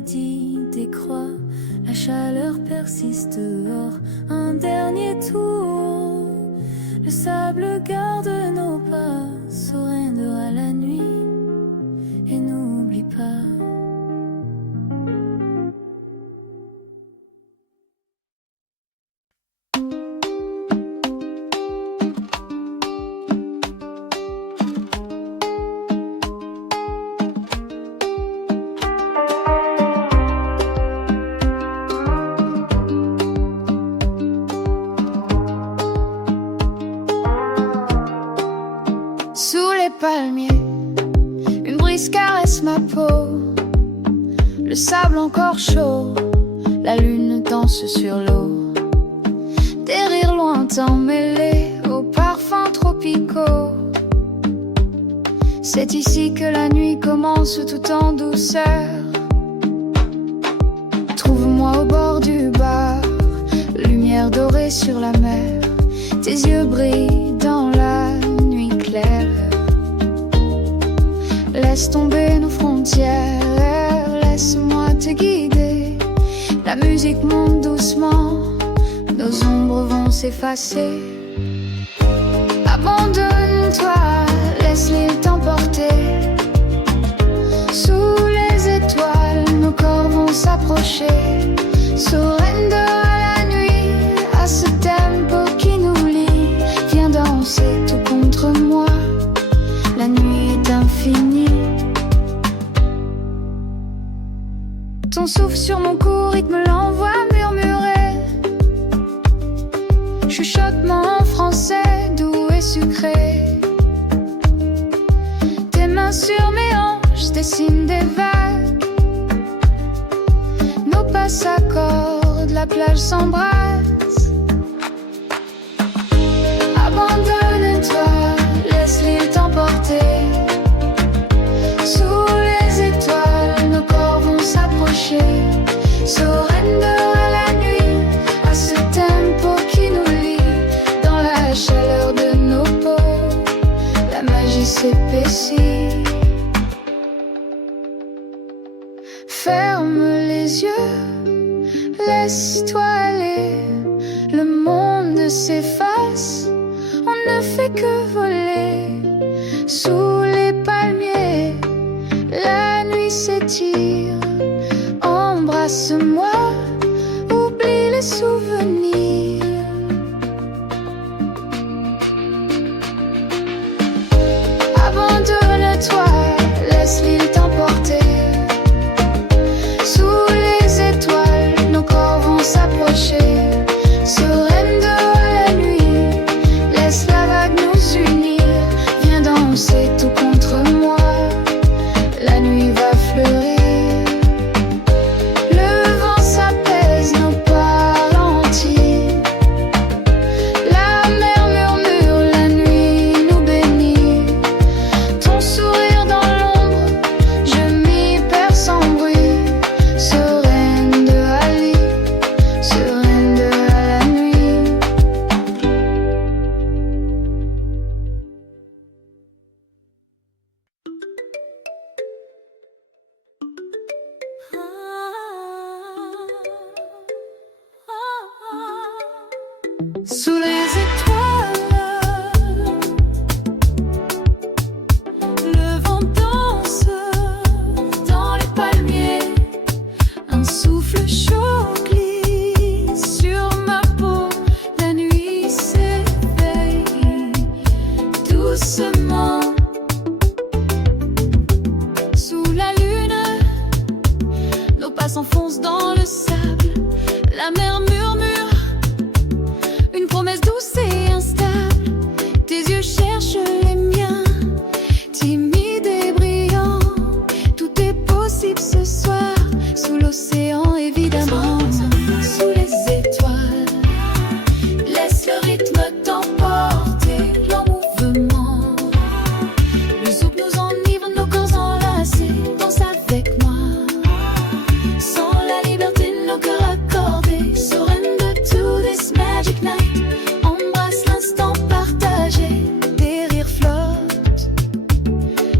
midi décroît, la chaleur persiste dehors. Un dernier tour, le sable garde nos pas, surrendera la nuit et n'oublie pas. Sous les palmiers, une brise caresse ma peau. Le sable encore chaud, la lune danse sur l'eau. Des rires lointains mêlés aux parfums tropicaux. C'est ici que la nuit commence tout en douceur. Trouve-moi au bord du bar, lumière dorée sur la mer. Tes yeux brillent dans la nuit claire. Laisse tomber nos frontières, laisse-moi te guider. La musique monte doucement, nos ombres vont s'effacer. Abandonne-toi, laisse l'île t'emporter. Sous les étoiles, nos corps vont s'approcher. Surrender à la nuit, à ce tempo qui nous lie. Viens danser tout contre moi, la nuit est infinie. Ton souffle sur mon cou, rythme l'envoie murmurer. Chuchotement en français, doux et sucré. Tes mains sur mes hanches dessinent des vagues. Nos pas s'accordent, la plage s'embrasse. Abandonne-toi, laisse l'île t'emporter. Sous les étoiles, nos corps vont s'approcher. Surrender à la nuit, à ce tempo qui nous lie. Dans la chaleur de nos peaux, la magie s'épaissit. Ferme les yeux, laisse-toi aller. Le monde s'efface, on ne fait que voler. Sous les palmiers, la nuit s'étire. Embrasse-moi, oublie les souvenirs. Abandonne-toi, laisse l'île t'emporter. Sous les étoiles, nos corps vont s'approcher. Surrender à la nuit, laisse la vague nous unir. Viens danser tout contre moi, la nuit va fleurir. Le vent s'apaise, nos pas ralentis. La mer murmure, la nuit nous bénit. Ton sourire dans l'ombre, je m'y perds sans bruit. Surrender à l'île, surrender à la nuit. Sous les étoiles, le vent danse dans les palmiers. Un souffle chaud glisse sur ma peau. La nuit s'éveille doucement. Sous la lune, nos pas s'enfoncent dans le sable. La mer murmure une promesse douce et instable. Tes yeux cherchent les miens, timides et brillants. Tout est possible ce soir, sous l'océan évidemment. Sous les étoiles, laisse le rythme t'emporter. En mouvement, le zouk nous enivre, nos corps enlacés. Danse avec moi, sans la liberté, nos cœurs accordés. Surrender to this magic night. Embrasse l'instant partagé. Des rires flottent,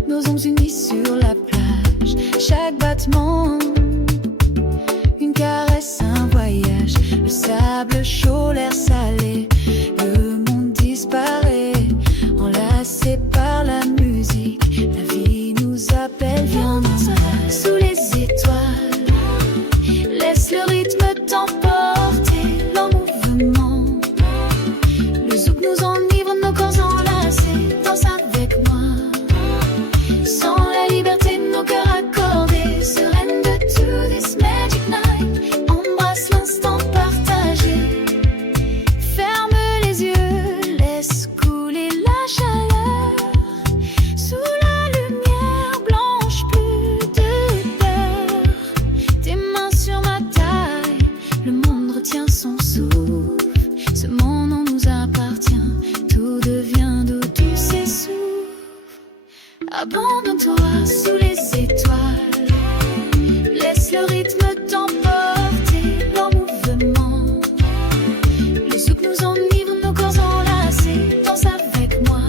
nos ondes unies sur la plage. Chaque battement Le sable chaud, l'air salé, le monde disparaît, enlacé par la musique. La vie nous appelle, viens danser sous les étoiles. Laisse le rythme t'emporter, leur mouvement. Le zouk nous enivre, nos corps enlacés. Danse avec moi. Sans la liberté de nos cœurs accordés, sereine de to this magic night. Embrasse l'instant partagé. Ferme les yeux, laisse couler la chaleur. Sous la lumière blanche, plus de peur. Tes mains sur ma taille, le monde retient son souffle. Ce monde en nous appartient, tout devient doux, tout s'essouffle. Abandonne-toi sous les étoiles. Laisse le rythme t'emporter, leur mouvement. Le zouk nous enivre, nos corps enlacés. Danse avec moi.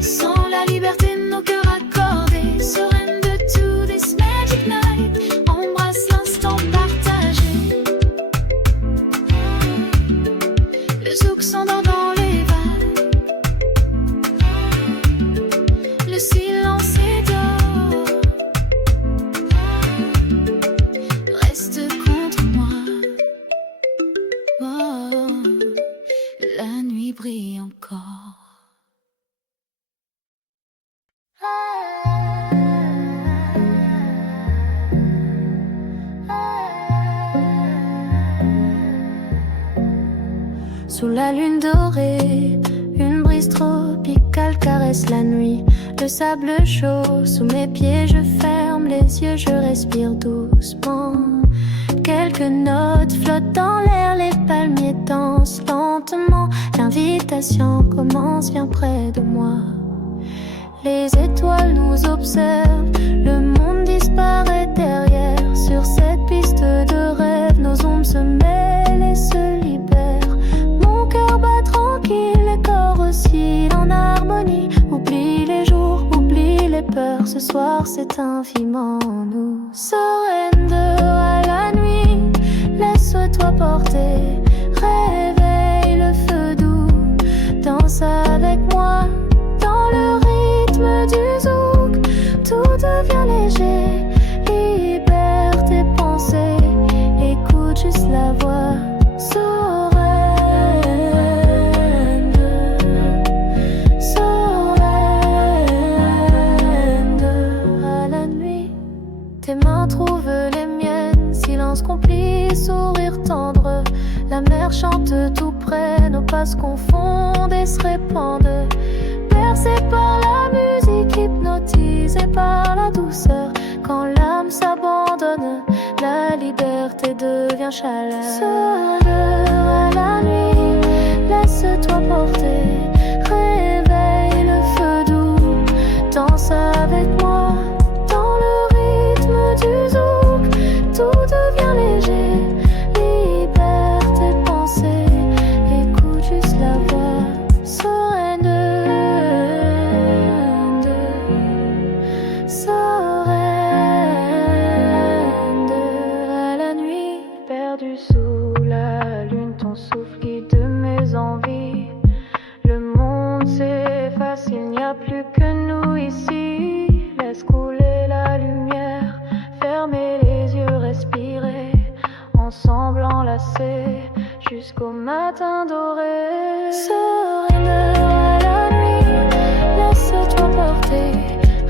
Sans la liberté de nos cœurs accordés, sereine de to this magic night. Embrasse l'instant partagé. Le zouk s'endort dans les vagues. Le silence est d'or. Reste contre moi. Oh, la nuit brille encore. Sous la lune dorée, une brise tropicale caresse la nuit. Le sable chaud sous mes pieds, je ferme les yeux, je respire doucement. Quelques notes flottent dans l'air, les palmiers dansent lentement. L'invitation commence, viens près de moi. Les étoiles nous observent, le monde disparaît derrière. Sur cette piste de rêve, nos ombres se mêlent et se libèrent. Mon cœur bat tranquille, les corps oscillent en harmonie. Oublie les jours, oublie les peurs, ce soir c'est infiniment nous. Surrender à la nuit, laisse-toi porter. Réveille le feu doux, danse avec moi. Dans le rythme du zouk, tout devient léger. Libère tes pensées, écoute juste la voix. Surrender, à la nuit. Tes mains trouvent les miennes, silence complice, sourire tendre. La mer chante tout près, nos pas se confondent et se répandent. Bercés par la musique, hypnotisés par la douceur. Quand l'âme s'abandonne, la liberté devient chaleur. Seul à la nuit, laisse-toi porter. Réveille le feu doux, danse avec moi. Dans le rythme du zouk, tout devient léger. Libère tes pensées, écoute juste la voix. Surrender, à la nuit. Perdu sous la lune, ton souffle guide mes envies. Le monde s'efface, il n'y a plus que nous ici. Laisse couler la lumière, fermez les yeux, respirez. Ensemble enlacés, jusqu'au matin doré. Surrender à la nuit, laisse-toi porter.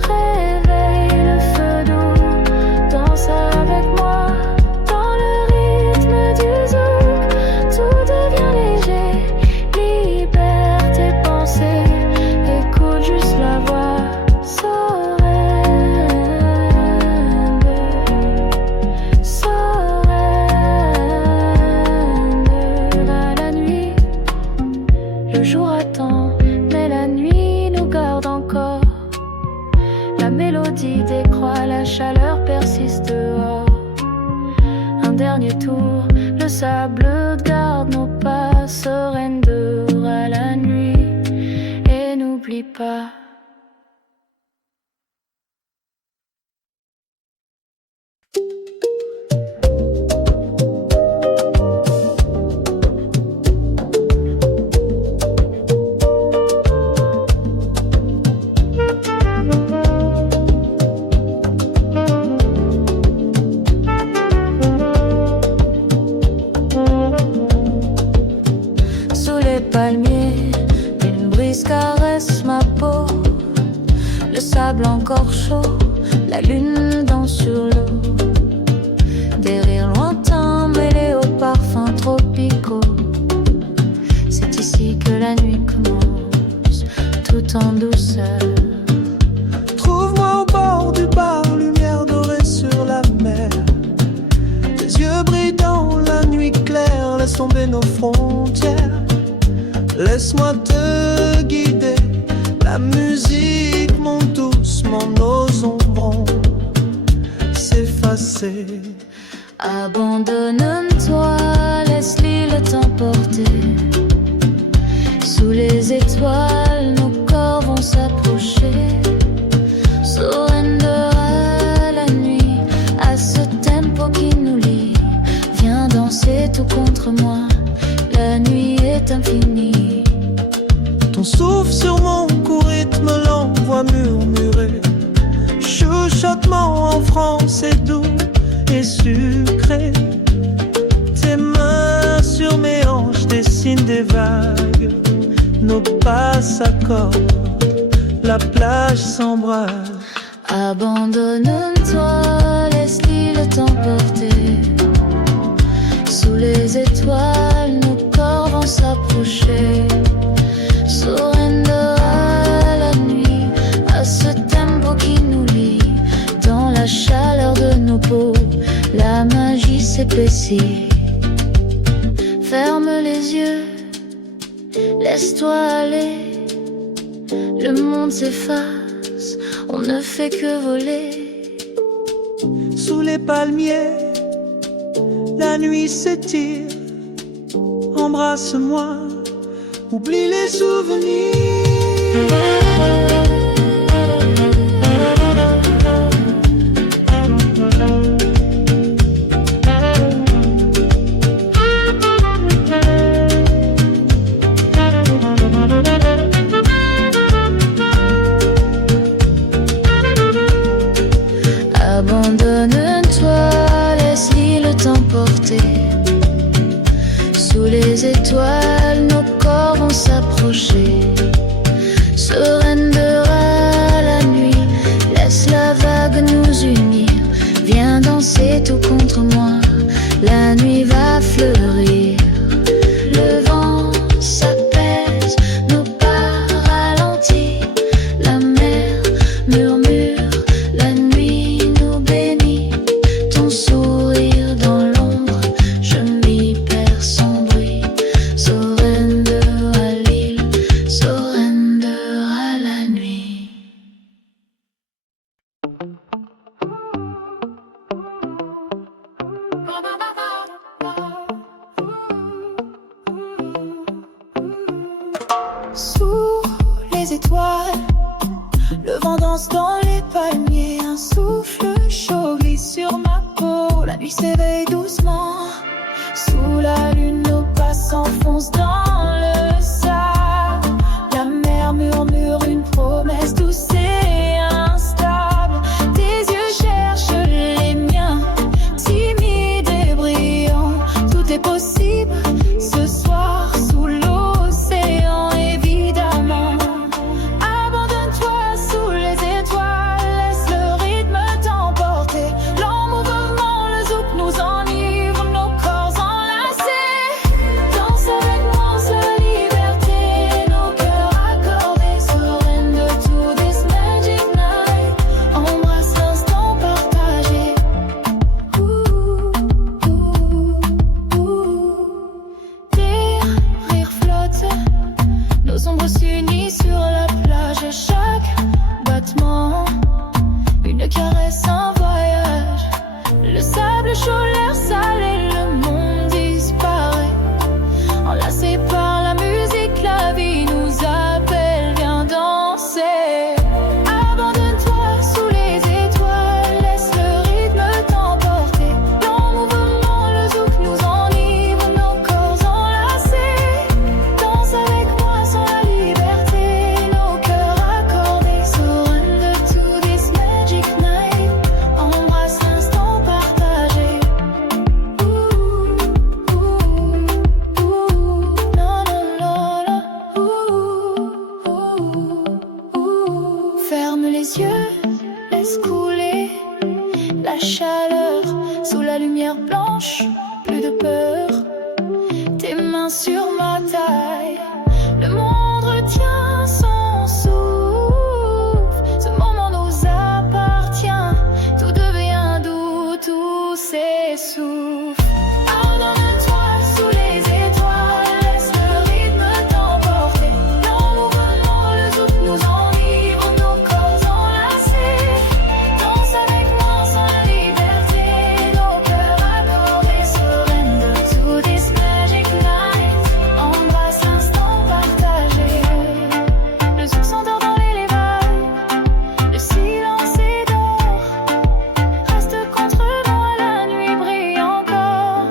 Réveille le feu doux, danse avec moi. Dans le rythme du zouk, tout devient léger. Libère tes pensées, écoute juste la voix. Surrender, à la nuit. Le jour attend, mais la nuit nous garde encore. La mélodie décroît, la chaleur persiste dehors. Un dernier tour, le sable garde nos pas. Surrender à la nuit, et n'oublie pas. chaud, la lune danse sur l'eau. Des rires lointains mêlés aux parfums tropicaux. C'est ici que la nuit commence, tout en douceur. Trouve-moi au bord du bar, lumière dorée sur la mer. Tes yeux brillent dans la nuit claire, laisse tomber nos frontières. Laisse-moi te guider, la musique monte doucement, nos ombres vont s'effacer. Abandonne-toi, laisse l'île t'emporter. Sous les étoiles, nos corps vont s'approcher. Surrender à la nuit, à ce tempo qui nous lie. Viens danser tout contre moi, la nuit est infinie. Ton souffle sur mon cou rythme l'envoie murmurer. Chuchotement en français doux et sucré. Tes mains sur mes hanches dessinent des vagues. Nos pas s'accordent, la plage s'embrase. Abandonne-toi, laisse l'île t'emporter. Sous les étoiles, nos corps vont s'approcher. Surrender à la nuit, à ce tempo qui nous lie. Dans la chaleur de nos peaux, la magie s'épaissit. Ferme les yeux, laisse-toi aller. Le monde s'efface, on ne fait que voler. Sous les palmiers, la nuit s'étire. Embrasse-moi, oublie les souvenirs. Abandonne-toi, laisse l'île t'emporter. Sous les étoiles, nos corps vont s'approcher. Surrender à la nuit, laisse la vague nous unir. Viens danser tout contre moi, la nuit va fleurir. Le vent s'apaise, nos pas ralentis. La mer murmure, la nuit nous bénit. Ton sourire dans l'ombre, je m'y perds sans bruit. Surrender à l'île, surrender à la nuit. Sous les étoiles, le vent danse dans les palmiers. Un souffle chaud glisse sur ma peau. La nuit s'éveille doucement. Sous la lune, nos pas s'enfoncent dans le sable. La mer murmure une promesse douce et instable. Tes yeux cherchent les miens, timides et brillants. Tout est possible ce soir sous l'océan, évidemment. Abandonne-toi sous les étoiles, laisse le rythme t'emporter. Lent mouvement, le zouk nous enivre, nos corps enlacés. Danse avec moi, c'est la liberté, nos cœurs accordés. Surrender to this magic night. Embrasse l'instant partagé. Des rires flottent, nos ombres s'unissent sur la plage. Chaque battement, une caresse, un voyage. Le sable chaud, l'air salé, le monde disparaît. Enlacés par la musique, la vie nous appelle. Viens danser. Abandonne-toi sous les étoiles, laisse le rythme t'emporter. Lent mouvement, le zouk nous enivre, nos corps enlacés. Danse avec moi sans la liberté, nos cœurs accordés. Surrender to this magic night. Embrasse l'instant partagé. la lumière blanche, plus de peur. Tes mains sur ma taille, le monde retient son souffle. Ce moment nous appartient, tout devient doux, tout s'essouffle. Pardonne-toi sous les étoiles, laisse le rythme t'emporter. L'enmouvement, le doute nous enivre, nos corps enlacés. Danse avec moi sans la liberté, nos cœurs accordés, surrender to this magic night. Embrasse l'instant partagé. Le zouk s'endort dans les vagues, le silence est d'or. Reste contre moi, la nuit brille encore.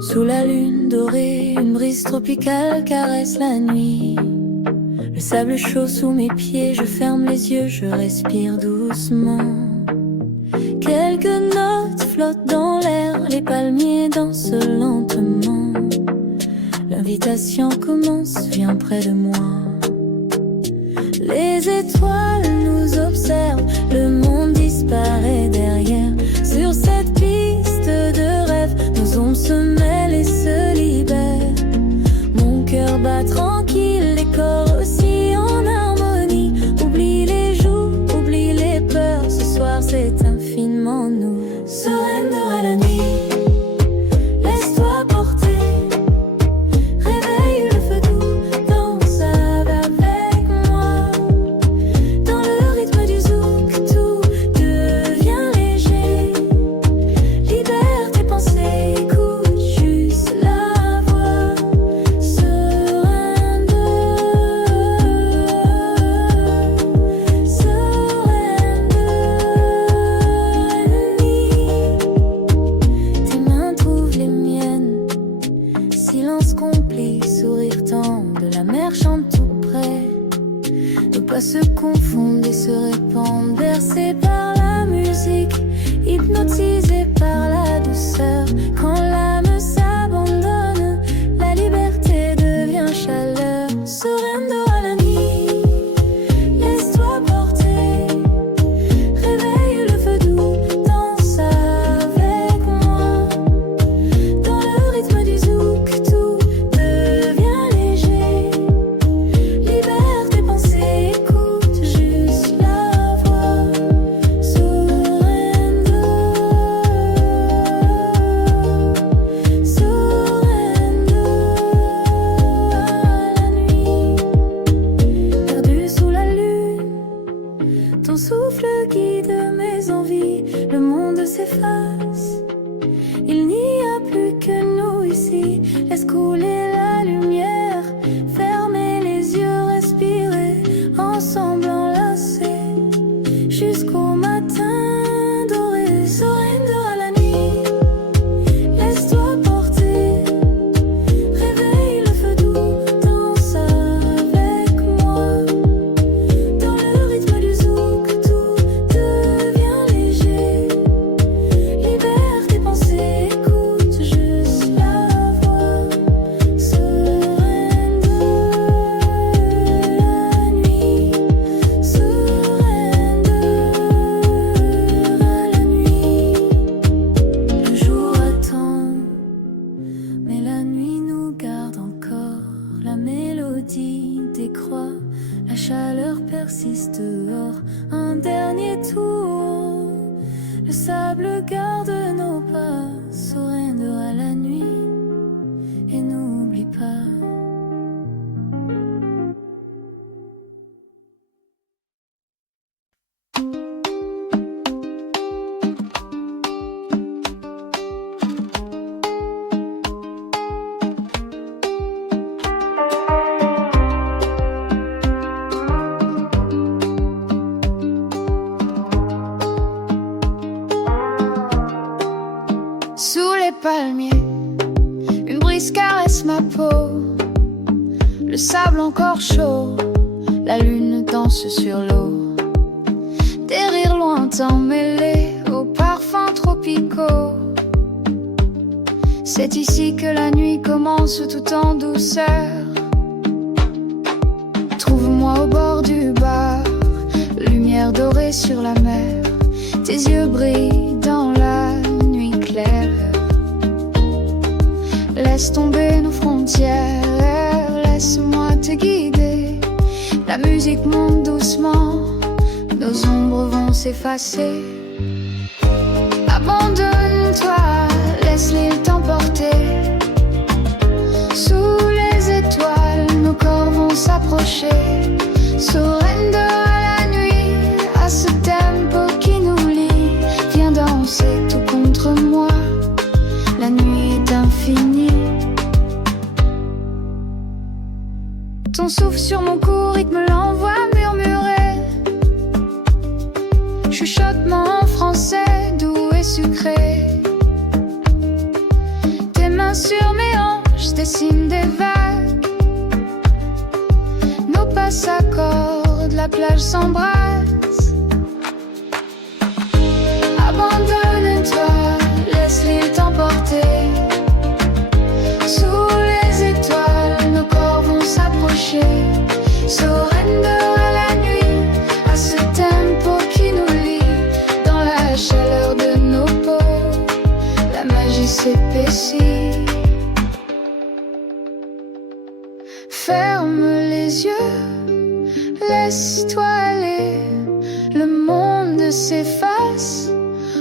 Sous la lune dorée, une brise tropicale caresse la nuit. Le sable chaud sous mes pieds, je ferme les yeux, je respire doucement. Quelques notes flottent dans l'air, les palmiers dansent lentement. L'invitation commence, viens près de moi. Les étoiles nous observent, le monde disparaît derrière. Sur cette piste de rêve, nos ombres se mêlent et se libèrent. Mon cœur bat tranquille, les corps aussi en harmonie. Oublie les jours, oublie les peurs, ce soir c'est infiniment nous. Surrender à la nuit, laisse-toi porter. Réveille le feu doux, danse avec moi. Dans le rythme du zouk, tout devient léger. Libère tes pensées, écoute juste la voix. Surrender, tes mains trouvent les miennes. Silence complice, sourire tendre, la mer chante tout près. Nos pas se confondent et se répandent, bercés par la musique, hypnotisés par la douceur. Quand l'âme s'abandonne, la liberté devient chaleur. Surrender à la nuit, laisse-toi porter. Réveille le feu doux, danse avec moi. Dans le rythme du zouk, tout devient léger. Libère tes pensées, écoute juste la voix. Surrender, surrender à la nuit. Perdu sous la lune, ton souffle guide mes envies. Le monde s'efface, il n'y a plus que nous ici. Laisse couler la lumière, fermez les yeux, respirez ensemble enlacés jusqu'au matin doré. Surrender à la nuit, laisse-toi porter. Réveille le feu doux, danse avec moi. Dans le rythme du zouk, tout devient léger. Libère tes pensées, écoute juste la voix. Surrender la nuit, surrender à la nuit. Le jour attend, mais la nuit nous garde encore. La mélodie décroît, la chaleur persiste dehors. Un dernier tour, le sable garde nos pas. Surrender à la nuit et n'oublie pas. Sous les palmiers, une brise caresse ma peau. le sable encore chaud, la lune danse sur l'eau. Des rires lointains mêlés aux parfums tropicaux. C'est ici que la nuit commence tout en douceur. Trouve-moi au bord du bar, lumière dorée sur la mer. Tes yeux brillent dans la nuit claire. Laisse tomber nos frontières, laisse-moi te guider. La musique monte doucement, nos ombres vont s'effacer. Abandonne-toi, laisse l'île t'emporter. Sous les étoiles, nos corps vont s'approcher. Surrender à la nuit, à ce tempo qui nous lie. Viens danser tout contre moi, la nuit est infinie. Ton souffle sur mon cou rythme l'envoi murmuré. Chuchotement en français, doux et sucré. Tes mains sur mes hanches dessinent des vagues. Nos pas s'accordent, la plage s'embrasse. Abandonne-toi, laisse l'île t'emporter. Sous les étoiles, nos corps vont s'approcher. Surrender à la nuit, à ce tempo qui nous lie. Dans la chaleur de nos peaux, la magie s'épaissit. Ferme les yeux, laisse-toi aller. Le monde s'efface,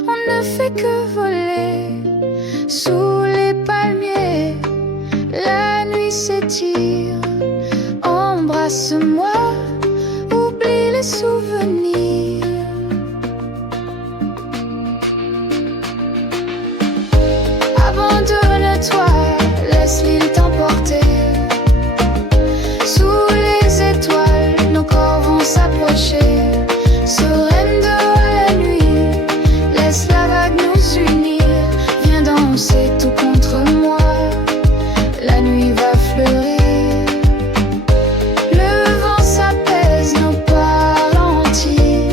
on ne fait que voler. Sous les palmiers, la nuit s'étire. Embrasse-moi, oublie les souvenirs. Abandonne-toi, laisse l'île t'emporter. Sous les étoiles, nos corps vont s'approcher. Surrender à la nuit, laisse la vague nous unir. Viens danser tout contre moi, la nuit va fleurir. Le vent s'apaise, nos pas ralentis.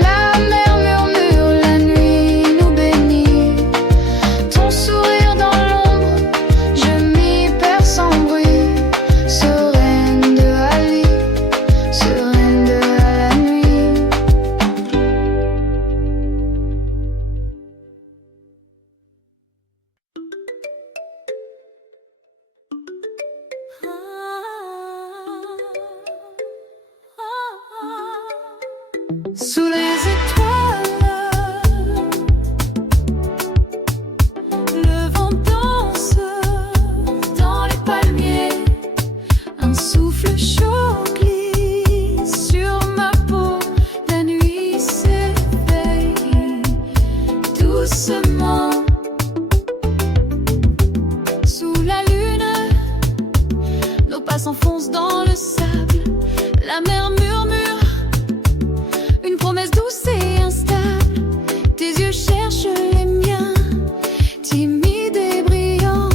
La mer murmure, la nuit nous bénit. Ton sourire dans l'ombre, je m'y perds sans bruit. Sereine de Ali, sereine de la nuit. Sous les étoiles, le vent danse dans les palmiers. Un souffle chaud glisse sur ma peau. La nuit s'éveille doucement. Sous la lune, nos pas s'enfoncent dans le sable. La mer murmure une promesse douce et instable. Tes yeux cherchent les miens, timides et brillants.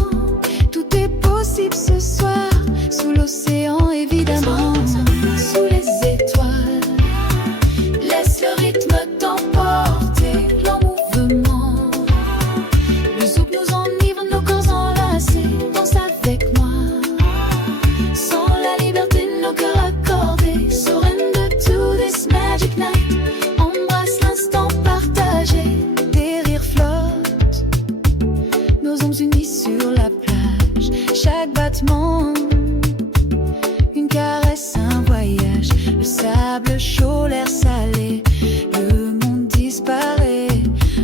Tout est possible ce soir, sous l'océan évidemment. Sous les étoiles, laisse le rythme t'emporter. En mouvement, le zouk nous enivre, nos corps enlacés. Danse avec moi, sans la liberté, nos cœurs accordés. Surrender to this magic night. Embrasse l'instant partagé. Des rires flottent, nos ombres unies sur la plage. Chaque battement, une caresse, un voyage. Le sable chaud, l'air salé. Le monde disparaît,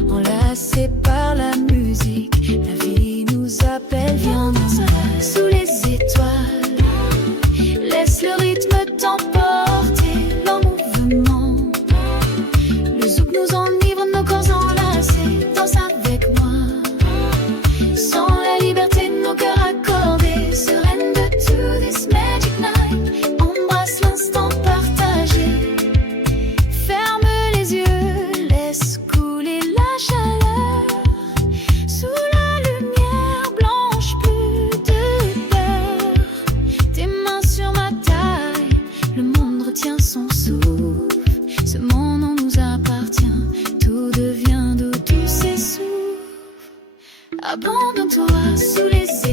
enlacé par la musique. La vie nous appelle, viens danser. Sous les étoiles, laisse le rythme t'emporter. En mouvement, le zouk nous enivre, nos corps enlacés. Danse avec moi, sans la liberté, nos cœurs accordés. Surrender to this magic night. Embrasse l'instant partagé. abandonne-toi sous les